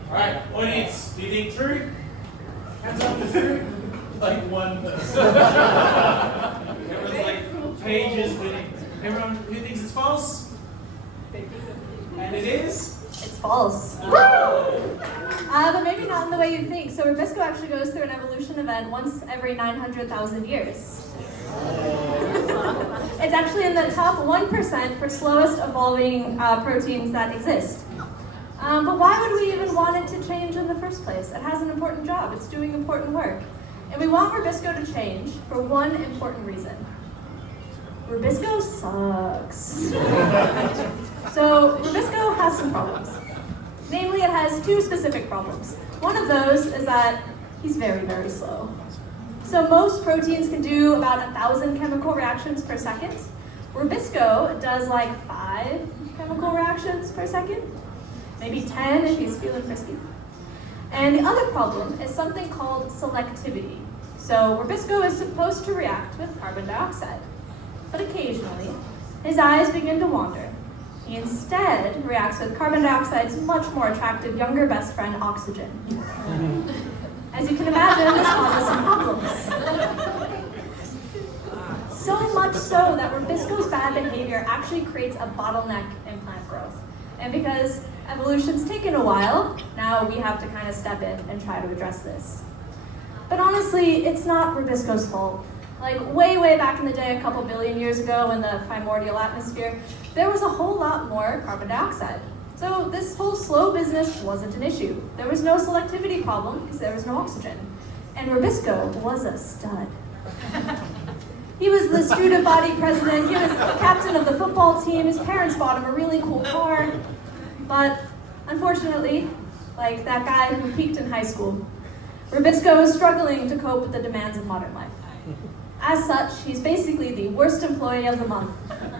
Alright, audience, do you think true? Hands up for true? Like one person. Everyone's like pages winning. Everyone who thinks it's false? And it is? It's false. But maybe not in the way you think. So Rubisco actually goes through an evolution event once every 900,000 years. It's actually in the top 1% for slowest evolving proteins that exist. But why would we even want it to change in the first place? It has an important job. It's doing important work. And we want Rubisco to change for one important reason. Rubisco sucks. So Rubisco has some problems. Namely, it has 2 specific problems. One of those is that he's very, very slow. So most proteins can do about 1,000 chemical reactions per second. Rubisco does like 5 chemical reactions per second. maybe 10 if he's feeling frisky. And the other problem is something called selectivity. So Rubisco is supposed to react with carbon dioxide, but occasionally his eyes begin to wander. He instead reacts with carbon dioxide's much more attractive younger best friend, oxygen. As you can imagine, this causes some problems. So much so that Rubisco's bad behavior actually creates a bottleneck in plant growth. And because evolution's taken a while, now we have to kind of step in and try to address this. But honestly, it's not Rubisco's fault. Like way back in the day, a couple billion years ago in the primordial atmosphere, there was a whole lot more carbon dioxide. So this whole slow business wasn't an issue. There was no selectivity problem because there was no oxygen. And Rubisco was a stud. He was the student body president, he was the captain of the football team, his parents bought him a really cool car. But unfortunately, like that guy who peaked in high school, Rubisco is struggling to cope with the demands of modern life. As such, he's basically the worst employee of the month,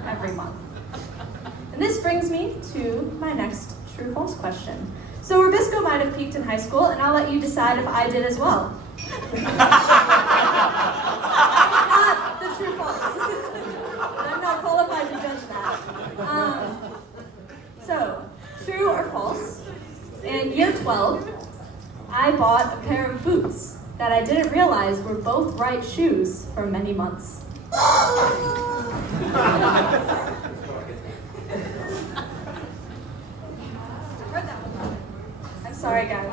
every month. And this brings me to my next true-false question. So Rubisco might have peaked in high school, and I'll let you decide if I did as well. Not the true-false. I'm not qualified to judge that. So, true or false, in year 12, I bought a pair of boots that I didn't realize were both right shoes for many months. I'm sorry, guys.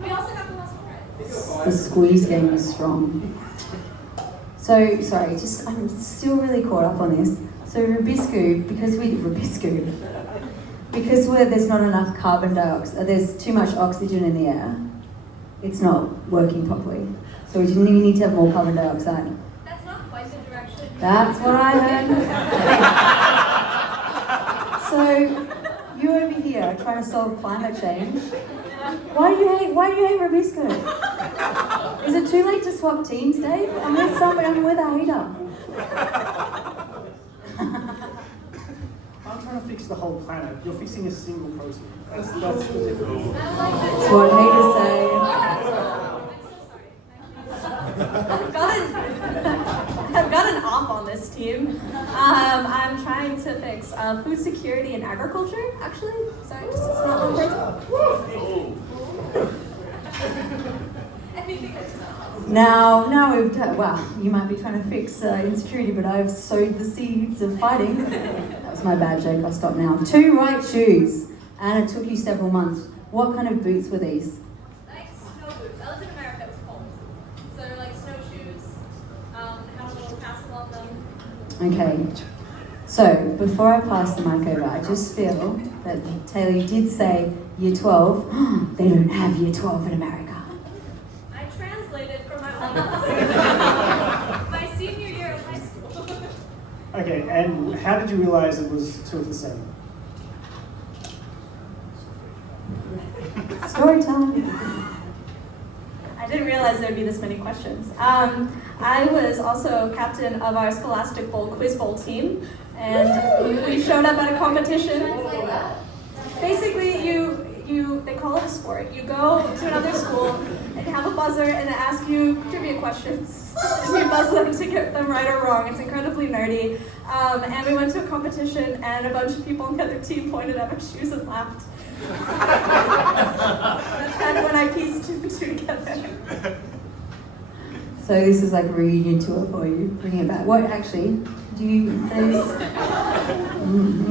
We also got the last one right. The squeeze game is strong. So, sorry, I'm still really caught up on this. So Rubisco, because there's not enough carbon dioxide, there's too much oxygen in the air, it's not working properly. So we need to have more carbon dioxide. That's not quite the direction. That's what I heard. So you over here trying to solve climate change. Why do you hate Rubisco? Is it too late to swap teams, Dave? I'm with a hater. I'm trying to fix the whole planet. You're fixing a single protein. That's the difference. That's what haters say. I've got an op on this team. I'm trying to fix food security and agriculture, actually. Sorry, it's not one person. Now you might be trying to fix insecurity, but I've sowed the seeds of fighting. That was my bad joke, I'll stop now. 2 right shoes, and it took you several months. What kind of boots were these? Like snow boots. I lived in America, it was cold. So they're like snowshoes. They have a little tassel on them. Okay, so before I pass the mic over, I just feel that Taylor, you did say year 12. They don't have year 12 in America. I translated from my my senior year of high school. Okay, and how did you realize it was 2 of the same? Story time. I didn't realize there'd be this many questions. I was also captain of our Scholastic Bowl Quiz Bowl team, and we showed up at a competition. Basically, they call it a sport. You go to another school and have a buzzer and ask you trivia questions. And you buzz them to get them right or wrong. It's incredibly nerdy. And we went to a competition, and a bunch of people on the other team pointed at our shoes and laughed. That's kind of when I pieced 2 and 2 together. So this is like a reunion tour for you, bringing it back. What actually? Do you?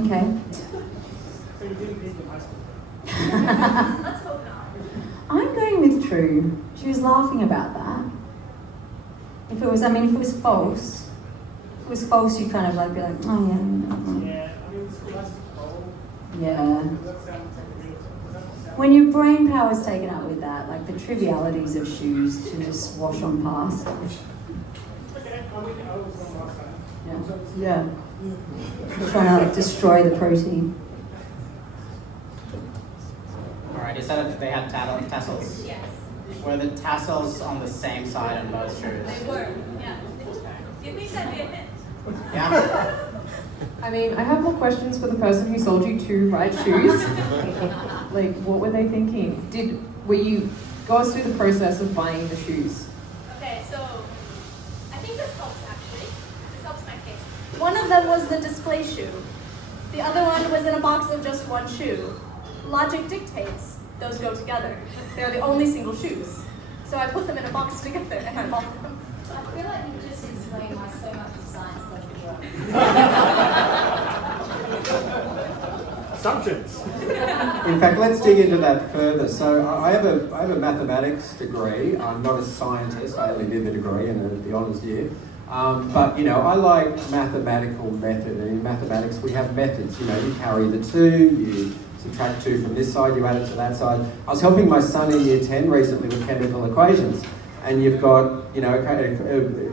Okay. So you didn't peak in high school? Let's hope not. I'm going with true. She was laughing about that. If it was false, you kind of like be like, oh yeah. Yeah, I mean, Scholastic Bowl. Yeah. Does that sound When your brain power is taken up with that, like the trivialities of shoes to just wash on past. Okay, I was on last time. Yeah. Trying to like destroy the protein. Alright, you said that they had tassels. Yes. Were the tassels on the same side on both shoes? They were, yeah. Do you think that'd be a hint? Yeah. I mean, I have more questions for the person who sold you two right shoes. Like, what were they thinking? Were you go us through the process of buying the shoes? Okay, so I think this helps actually. This helps my case. One of them was the display shoe. The other one was in a box of just one shoe. Logic dictates those go together. They're the only single shoes. So I put them in a box together and I bought them. I feel like you just explained why so much of science doesn't work. Assumptions. In fact, let's dig into that further. So I have a mathematics degree. I'm not a scientist. I only did the degree in the honours year. But, you know, I like mathematical method. And in mathematics, we have methods. You know, you carry the 2, you subtract 2 from this side, you add it to that side. I was helping my son in year 10 recently with chemical equations. And you've got, you know, a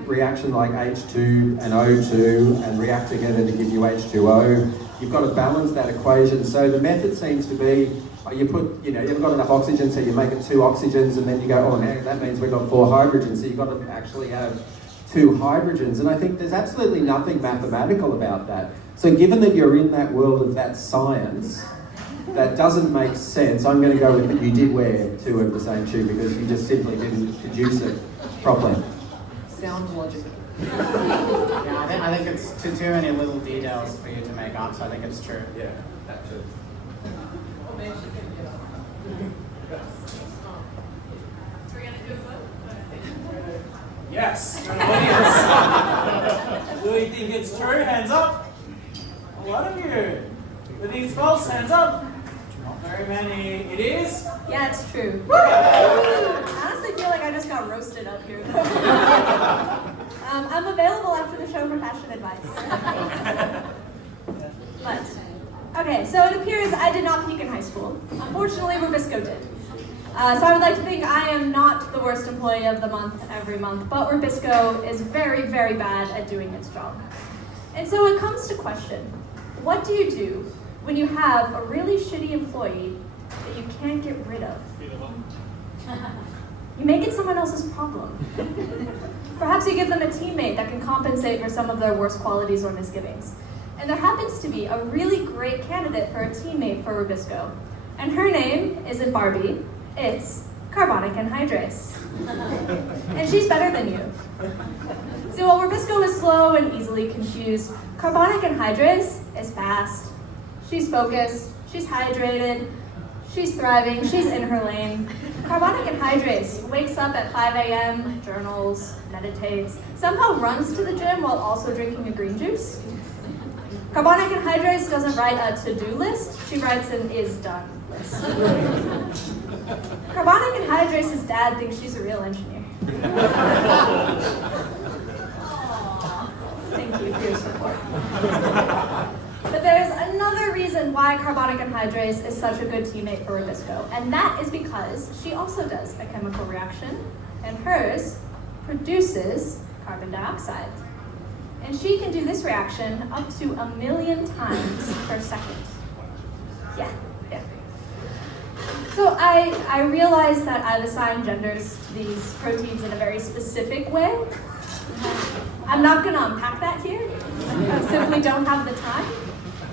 reaction like H2 and O2 and react together to give you H2O. You've got to balance that equation. So the method seems to be, you put, you know, you haven't got enough oxygen, so you make it 2 oxygens, and then you go, oh, now that means we've got 4 hydrogens. So you've got to actually have 2 hydrogens. And I think there's absolutely nothing mathematical about that. So given that you're in that world of that science, that doesn't make sense. I'm going to go with that you did wear 2 of the same shoe because you just simply didn't deduce it properly. Sound logic. Yeah, I think it's too many little details for you to make up, so I think it's true. Yeah, that's it. Yes. Audience. Do you think it's true? Hands up. A lot of you. Do you think it's false? Hands up. Not very many. It is? Yeah, it's true. I honestly feel like I just got roasted up here. I'm available after the show for fashion advice. But, okay, so it appears I did not peak in high school. Unfortunately, Rubisco did. So I would like to think I am not the worst employee of the month every month, but Rubisco is very, very bad at doing its job. And so it comes to question, what do you do when you have a really shitty employee that you can't get rid of? You make it someone else's problem. Perhaps you give them a teammate that can compensate for some of their worst qualities or misgivings. And there happens to be a really great candidate for a teammate for Rubisco. And her name isn't Barbie, it's carbonic anhydrase. And she's better than you. So while Rubisco is slow and easily confused, carbonic anhydrase is fast. She's focused, she's hydrated, she's thriving, she's in her lane. Carbonic anhydrase wakes up at 5 a.m., journals, meditates, somehow runs to the gym while also drinking a green juice. Carbonic anhydrase doesn't write a to-do list, she writes an is-done list. Carbonic anhydrase's dad thinks she's a real engineer. Thank you for your support. But there's another reason why carbonic anhydrase is such a good teammate for Rubisco, and that is because she also does a chemical reaction, and hers produces carbon dioxide. And she can do this reaction up to 1 million times per second. Yeah. So I realize that I've assigned genders to these proteins in a very specific way. I'm not going to unpack that here. I simply don't have the time.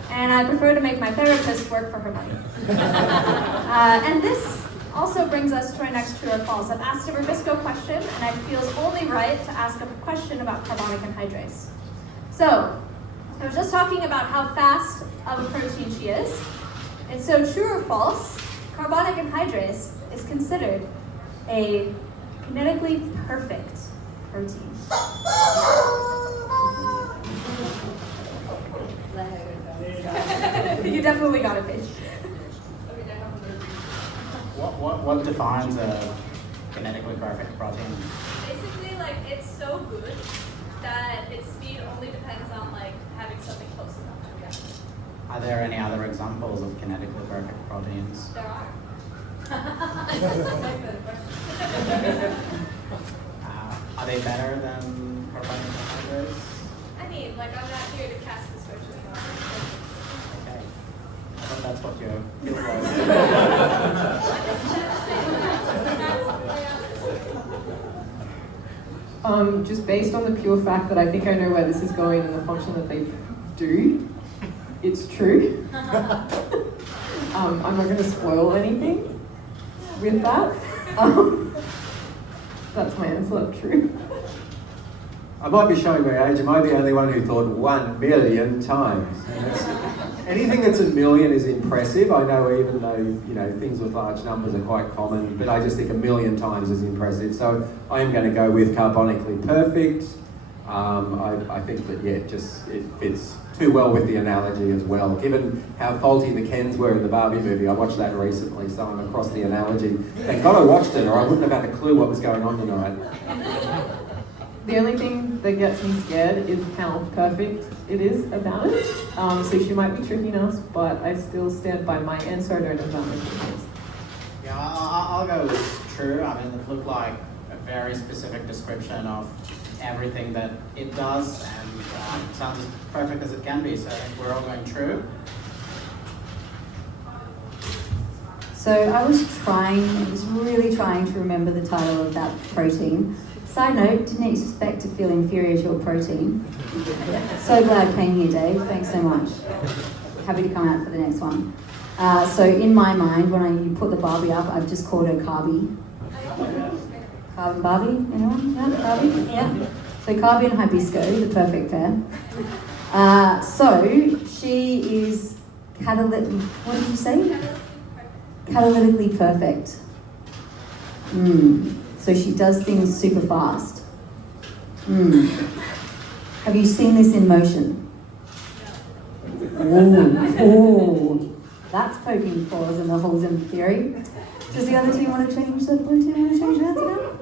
And I prefer to make my therapist work for her money. And this also brings us to our next true or false. I've asked a Rubisco question, and I feel it's only right to ask a question about carbonic anhydrase. So, I was just talking about how fast of a protein she is. And so, true or false, carbonic anhydrase is considered a kinetically perfect protein. You definitely got it, Paige. What defines a kinetically perfect protein? Basically, like, it's so good that its speed only depends on, like, having something close enough to react. Are there any other examples of kinetically perfect proteins? There are. Are they better than carbonic anhydrase? I mean, like, I'm not here to cast aspersions on it. Okay. I thought that's what your field Just based on the pure fact that I think I know where this is going and the function that they do, It's true. I'm not going to spoil anything with that. That's my answer, true. I might be showing my age. Am I the only one who thought 1 million times? Anything that's a million is impressive. I know, even though things with large numbers are quite common, but I just think 1 million times is impressive. So I am going to go with carbonically perfect. I think that it fits too well with the analogy as well. Given how faulty the Kens were in the Barbie movie, I watched that recently, so I'm across the analogy. Thank God I watched it, or I wouldn't have had a clue what was going on tonight. The only thing that gets me scared is how perfect it is about it. So she might be tricking us, but I still stand by my answer. I don't know about my opinions. Yeah, I'll go with true. I mean, it looked like a very specific description of everything that it does, and it sounds as perfect as it can be, so I think we're all going true. So I was really trying to remember the title of that protein. Side note, didn't expect to feel inferior to a protein. So glad I came here, Dave. Thanks so much. Happy to come out for the next one. So in my mind, when you put the Barbie up, I've just called her Carby. Carbon Barbie, anyone? Yeah, Carby? Yeah. So Carby and Hibisco, the perfect pair. So she is what did you say? Catalytically perfect. So she does things super fast. Have you seen this in motion? Ooh. That's poking flaws in the holes in the theory. Does the other team want to change the blue team want to change the answer now?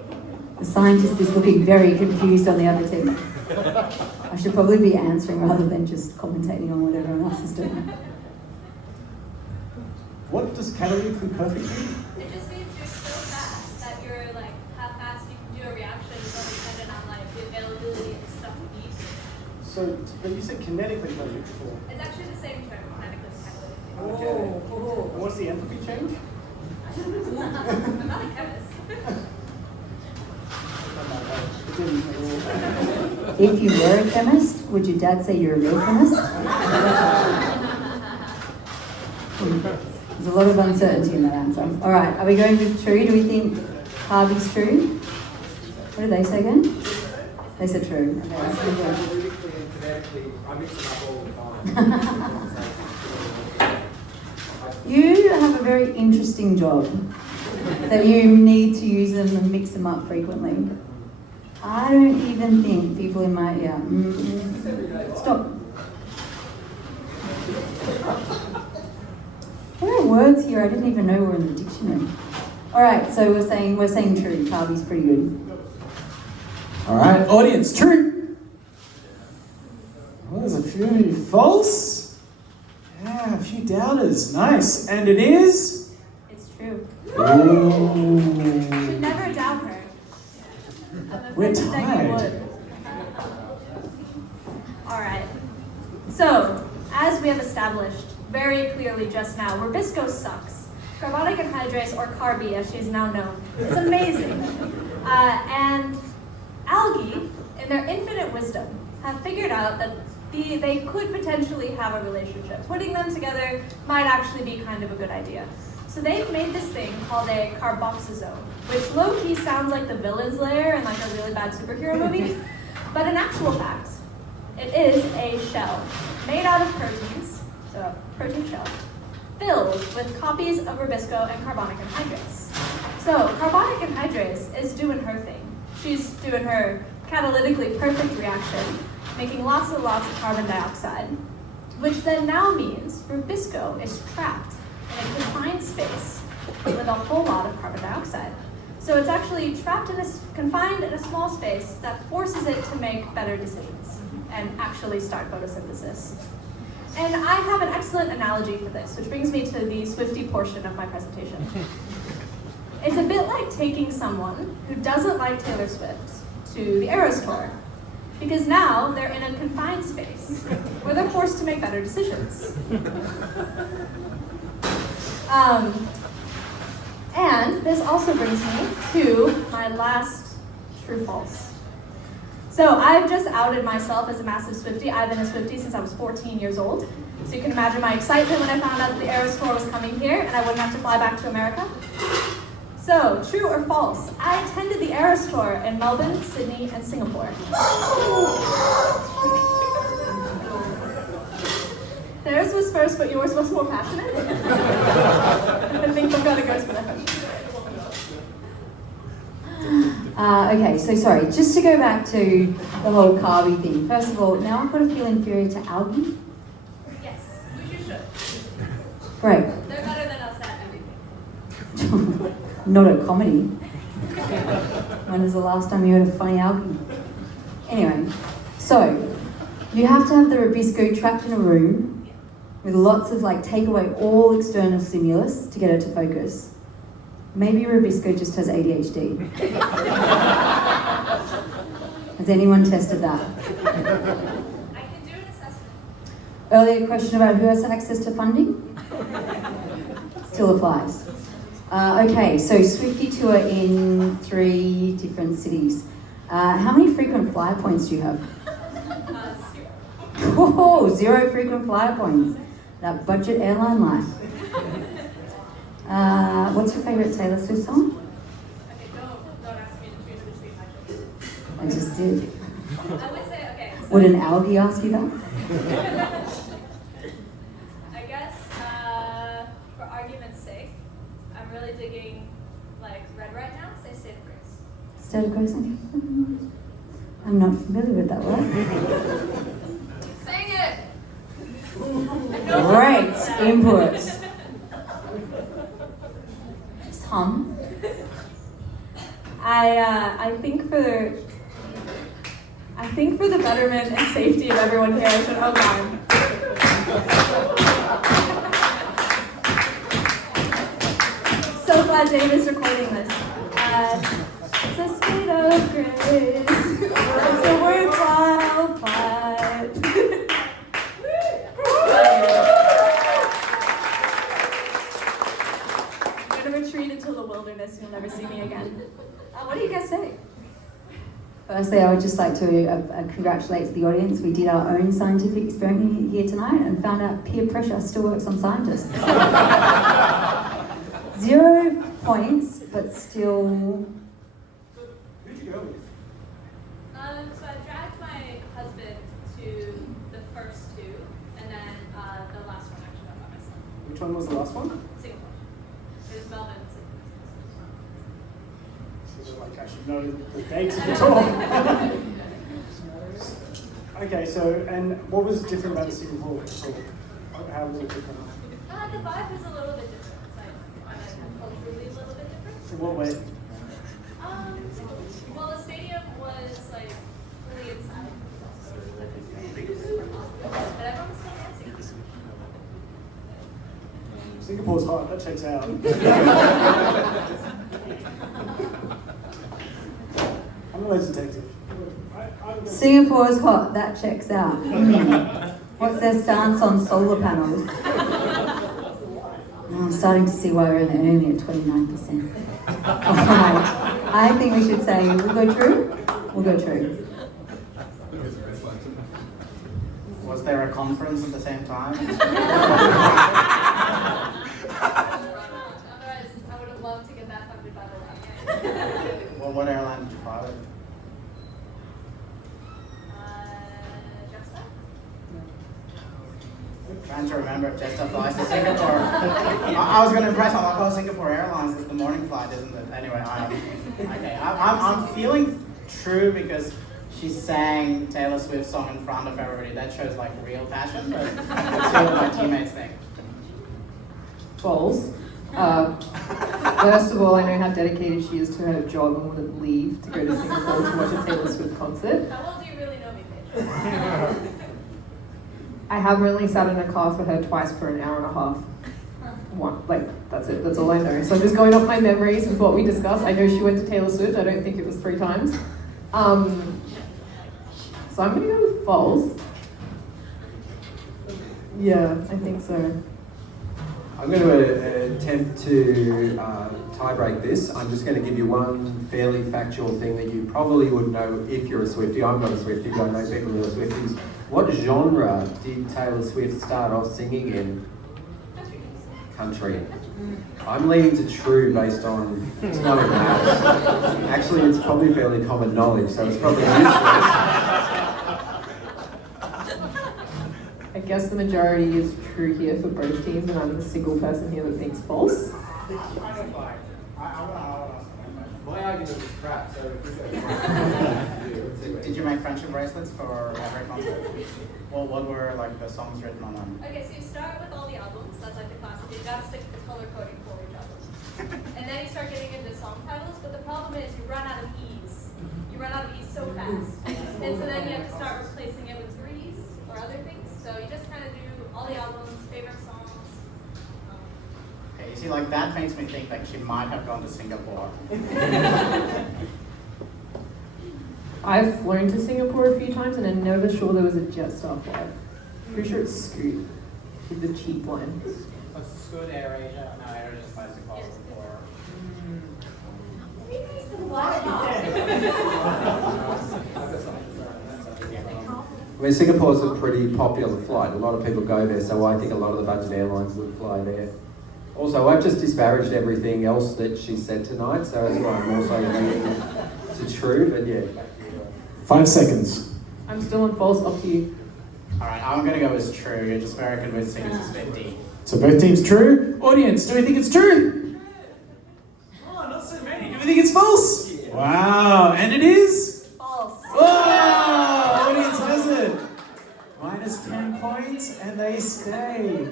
The scientist is looking very confused on the other team. I should probably be answering rather than just commentating on what everyone else is doing. What does catalytically perfect mean? It just means you're so fast that you're like how fast you can do a reaction is all dependent on like the availability of the stuff you need. So, but you said kinetically perfect before. It's actually the same term, kinetically and catalytically. Okay. And what's the enthalpy change? I'm not a chemist. If you were a chemist, would your dad say you're a real chemist? There's a lot of uncertainty in that answer. All right, are we going with true? Do we think Harvey's true? What did they say again? They said true. You have a very interesting job that you need to use them and mix them up frequently. I don't even think people in my stop. There are words here I didn't even know were in the dictionary. All right, so we're saying true. Carby's pretty good. All right, audience, true. Well, there's a few false. Yeah, a few doubters. Nice, and it is. It's true. Ooh. You should never doubt her. We're That you tied. would. All right. So, as we have established very clearly just now, Rubisco sucks. Carbonic anhydrase, or Carby as she's now known, is amazing. And algae, in their infinite wisdom, have figured out that they could potentially have a relationship. Putting them together might actually be kind of a good idea. So they've made this thing called a carboxysome, which low-key sounds like the villain's lair in like a really bad superhero movie. But in actual fact, it is a shell made out of proteins, so a protein shell, filled with copies of Rubisco and carbonic anhydrase. So carbonic anhydrase is doing her thing. She's doing her catalytically perfect reaction, making lots and lots of carbon dioxide, which then now means Rubisco is trapped in a confined space with a whole lot of carbon dioxide. So it's actually trapped confined in a small space that forces it to make better decisions and actually start photosynthesis. And I have an excellent analogy for this, which brings me to the Swiftie portion of my presentation. It's a bit like taking someone who doesn't like Taylor Swift to the Eras Tour, because now they're in a confined space where they're forced to make better decisions. And this also brings me to my last true-false. So I've just outed myself as a massive Swiftie. I've been a Swiftie since I was 14 years old. So you can imagine my excitement when I found out that the Eras Tour was coming here and I wouldn't have to fly back to America. So, true or false? I attended the Eras Tour in Melbourne, Sydney, and Singapore. Theirs was first, but yours was more passionate. I think I'm gonna go for that. Okay, so sorry, just to go back to the whole carby thing. First of all, now I've got to feel inferior to algae. Yes, which you should. Great. They're better than us at everything. Not a comedy. When was the last time you heard a funny algae? Anyway, so you have to have the Rubisco trapped in a room with lots of take away all external stimulus to get it to focus. Maybe Rubisco just has ADHD. Has anyone tested that? I can do an assessment. Earlier question about who has access to funding? Still applies. Okay, so Swifty tour in 3 different cities. How many frequent flyer points do you have? 0. Whoa, 0 frequent flyer points. That budget airline life. What's your favourite Taylor Swift song? Okay, don't ask me to choose between my choices. I just did. I would say, okay. So Would an algae ask you that? I guess, for argument's sake, I'm really digging red right now. Say State of Grace. State of Grace? I'm not familiar with that word. Sing it. Great input. Just hum. I think for the betterment and safety of everyone here, I should hold on. So glad Dave is recording this. It's a state of grace. It's a worthwhile fight. I'm gonna retreat into the wilderness and you'll never see me again. What do you guys say? Firstly, I would just like to congratulate the audience. We did our own scientific experiment here tonight and found out peer pressure still works on scientists. 0 points, but still... Who'd you go with? So I dragged my husband to the first 2, and then the last one actually got by myself. Which one was the last one? Singapore. It was Melbourne. I should know the dates of the tour. Okay, so, and what was different about the Singapore tour? How was it different? The vibe was a little bit different. So I find it culturally a little bit different. In what way? Well, the stadium was fully inside. But everyone was still dancing. Singapore's hot, that checks out. I'm a laser detective. Singapore's hot, that checks out. What's their stance on solar panels? Oh, I'm starting to see why we're only at 29%. Alright, I think we should say, we'll go true? We'll go true. Was there a conference at the same time? Otherwise, I would have loved to get that funded by the lab. Well, what airline did you fly with? Jetstar? Trying to remember if Jetstar flies to Singapore. I was going to impress. I'm like, oh, Singapore Airlines is the morning flight, isn't it? Anyway, I'm feeling true because she sang Taylor Swift's song in front of everybody. That shows real passion, but let's see what my teammates think. False. First of all, I know how dedicated she is to her job and wouldn't leave to go to Singapore to watch a Taylor Swift concert. How well do you really know me, Paige? I have only sat in a car for her twice for an hour and a half. One, that's it, that's all I know. So I'm just going off my memories with what we discussed. I know she went to Taylor Swift, I don't think it was 3 times. So I'm gonna go with false. Yeah, I think so. I'm going to attempt to tie break this. I'm just going to give you one fairly factual thing that you probably would know if you're a Swiftie. I'm not a Swiftie, but I know people who are Swifties. What genre did Taylor Swift start off singing in? Country. I'm leaning to true based on it's not in maths. Actually, it's probably fairly common knowledge, so it's probably useless. I guess the majority is true here for both teams, and I'm the single person here that thinks false. My argument is crap, so did you make friendship bracelets for every concert? Well, what were like the songs written on them? Okay, so you start with all the albums, that's like the classic. You gotta stick to the color coding for each album. And then you start getting into song titles, but the problem is you run out of E's. You run out of E's so fast. And so then you have to start replacing it with threes or other things. So you just kind of do all the albums, favorite songs. Okay, you see, like that makes me think that she might have gone to Singapore. I've flown to Singapore a few times and I'm never sure there was a Jetstar flight. Pretty sure it's Scoot with the cheap line. What's Scoot, AirAsia? No, AirAsia is mostly possible for. I mean, Singapore's a pretty popular flight. A lot of people go there, so I think a lot of the budget airlines would fly there. Also, I've just disparaged everything else that she said tonight, so that's why I'm also leaning to true, but yeah. 5 seconds. I'm still on false, up to you. Alright, I'm gonna go with true. You're just very convinced it's 50. So both teams true. Audience, do we think it's true? Oh, not so many. Do we think it's false? Yeah. Wow, and it is? False. Oh, audience has it. Minus 10 points, and they stay.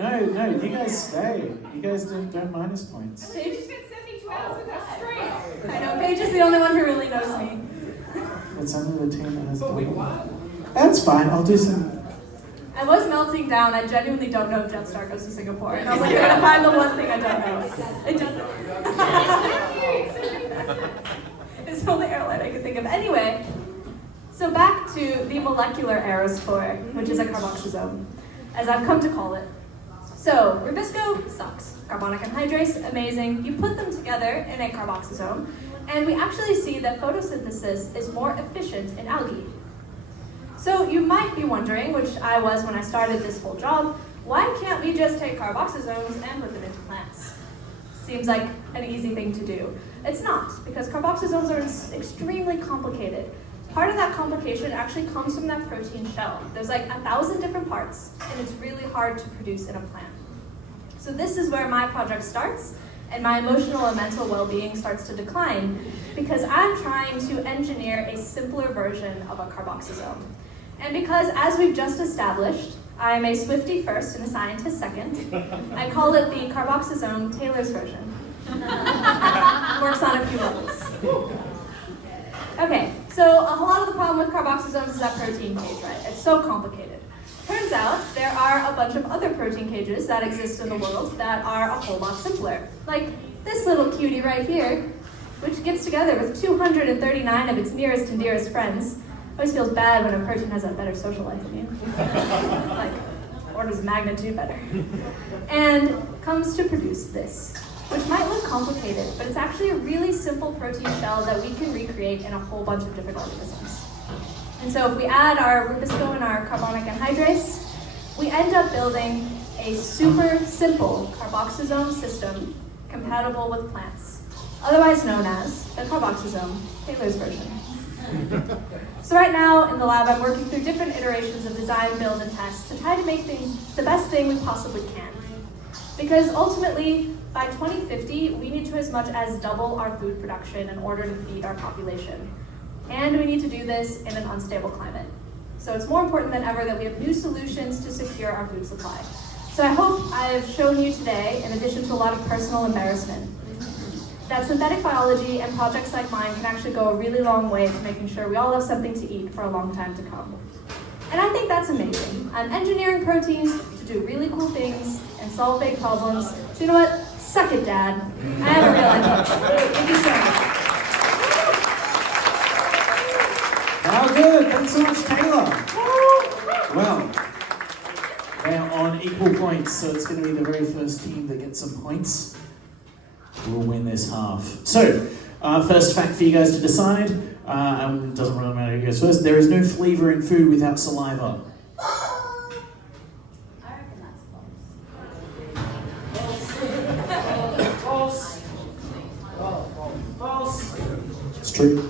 No, you guys stay. You guys don't minus points. Paige just gets 72 out of that straight. I know, Paige is the only one who really knows me. It's only the team that has it. That's fine, I'll do some. I was melting down. I genuinely don't know if Jetstar goes to Singapore. And I was like, I'm gonna find the one thing I don't know. It doesn't. It's the only airline I could think of. Anyway, so back to the molecular aerospore, which is a carboxysome, as I've come to call it. So, Rubisco sucks. Carbonic anhydrase, amazing. You put them together in a carboxysome, and we actually see that photosynthesis is more efficient in algae. So you might be wondering, which I was when I started this whole job, why can't we just take carboxysomes and put them into plants? Seems like an easy thing to do. It's not, because carboxysomes are extremely complicated. Part of that complication actually comes from that protein shell. There's like 1,000 different parts, and it's really hard to produce in a plant. So this is where my project starts, and my emotional and mental well-being starts to decline, because I'm trying to engineer a simpler version of a carboxysome. And because, as we've just established, I'm a Swiftie first and a scientist second, I call it the carboxysome Taylor's version. Works on a few levels. Okay, so a lot of the problem with carboxysomes is that protein cage, right? It's so complicated. Turns out there are a bunch of other protein cages that exist in the world that are a whole lot simpler. Like this little cutie right here, which gets together with 239 of its nearest and dearest friends. Always feels bad when a protein has a better social life than you. Like, orders of magnitude better. And comes to produce this, which might look complicated, but it's actually a really simple protein shell that we can recreate in a whole bunch of different organisms. And so if we add our rubisco and our carbonic anhydrase, we end up building a super simple carboxysome system compatible with plants, otherwise known as the carboxysome Taylor's version. So right now in the lab, I'm working through different iterations of design, build, and test to try to make the best thing we possibly can. Because ultimately, by 2050, we need to as much as double our food production in order to feed our population. And we need to do this in an unstable climate. So it's more important than ever that we have new solutions to secure our food supply. So I hope I've shown you today, in addition to a lot of personal embarrassment, that synthetic biology and projects like mine can actually go a really long way to making sure we all have something to eat for a long time to come. And I think that's amazing. I'm engineering proteins to do really cool things and solve big problems. So you know what? Suck it, Dad. I have a real enjoyment. Thank you so much. How good. Thanks so much, Taylor. Well, they're on equal points, so it's going to be the very first team that gets some points. We'll win this half. So, first fact for you guys to decide. and it doesn't really matter who goes first. There is no flavour in food without saliva. False. It's true.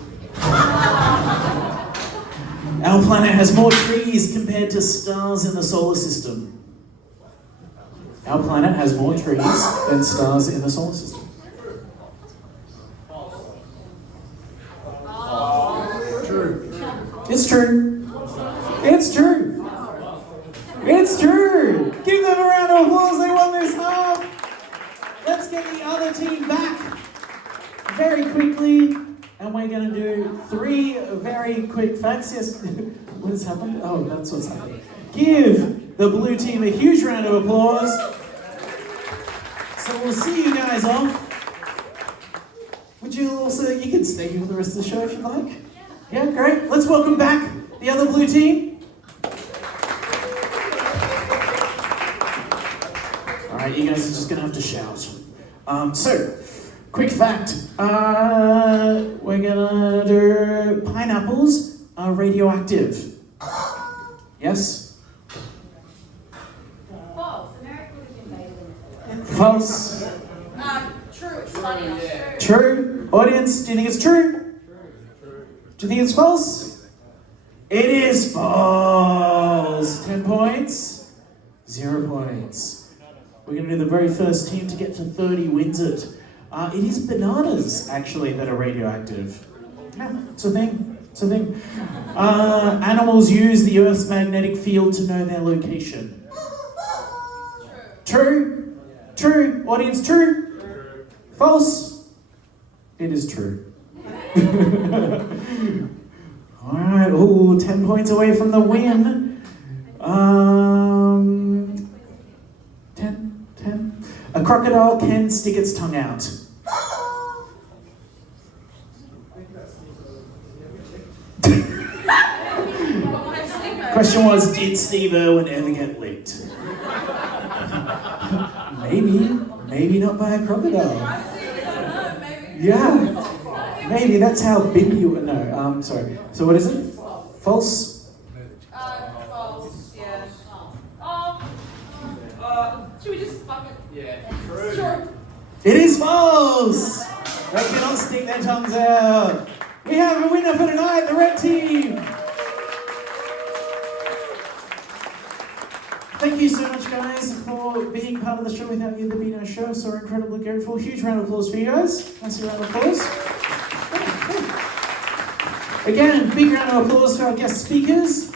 Our planet has more trees compared to stars in the solar system. Our planet has more trees than stars in the solar system. True. It's true. It's true. It's true. Give them a round of applause. They won this half. Let's get the other team back very quickly. And we're going to do 3 very quick facts. Yes, what has happened? Oh, that's what's happened. Give the blue team a huge round of applause. So we'll see you guys off. Would you also, you can stay here for the rest of the show if you'd like. Yeah, great. Let's welcome back the other blue team. All right, you guys are just going to have to shout. So, quick fact. We're gonna do pineapples are radioactive. Yes? False. America would have invaded. False. True. It's funny. True. Audience, do you think it's true? Do you think it's false? It is false. 10 points. 0 points. We're gonna do the very first team to get to 30 wins it. It is bananas, actually, that are radioactive. Yeah, it's a thing. It's a thing. Animals use the Earth's magnetic field to know their location. True? True? Audience, true? False? It is true. Alright, ooh, 10 points away from the win. 10. A crocodile can stick its tongue out. Question was, did Steve Irwin ever get licked? Maybe not by a crocodile. Yeah, maybe that's how big you were. No, sorry. So what is it? False? False. Yeah. Should we just fuck it? Yeah. Sure. It is false! They cannot stick their tongues out. We have a winner for tonight, the red team. Thank you so much, guys, for being part of the show. Without you, there'd be no show. So we're incredibly grateful. Huge round of applause for you guys. Nice round of applause. Again, big round of applause for our guest speakers.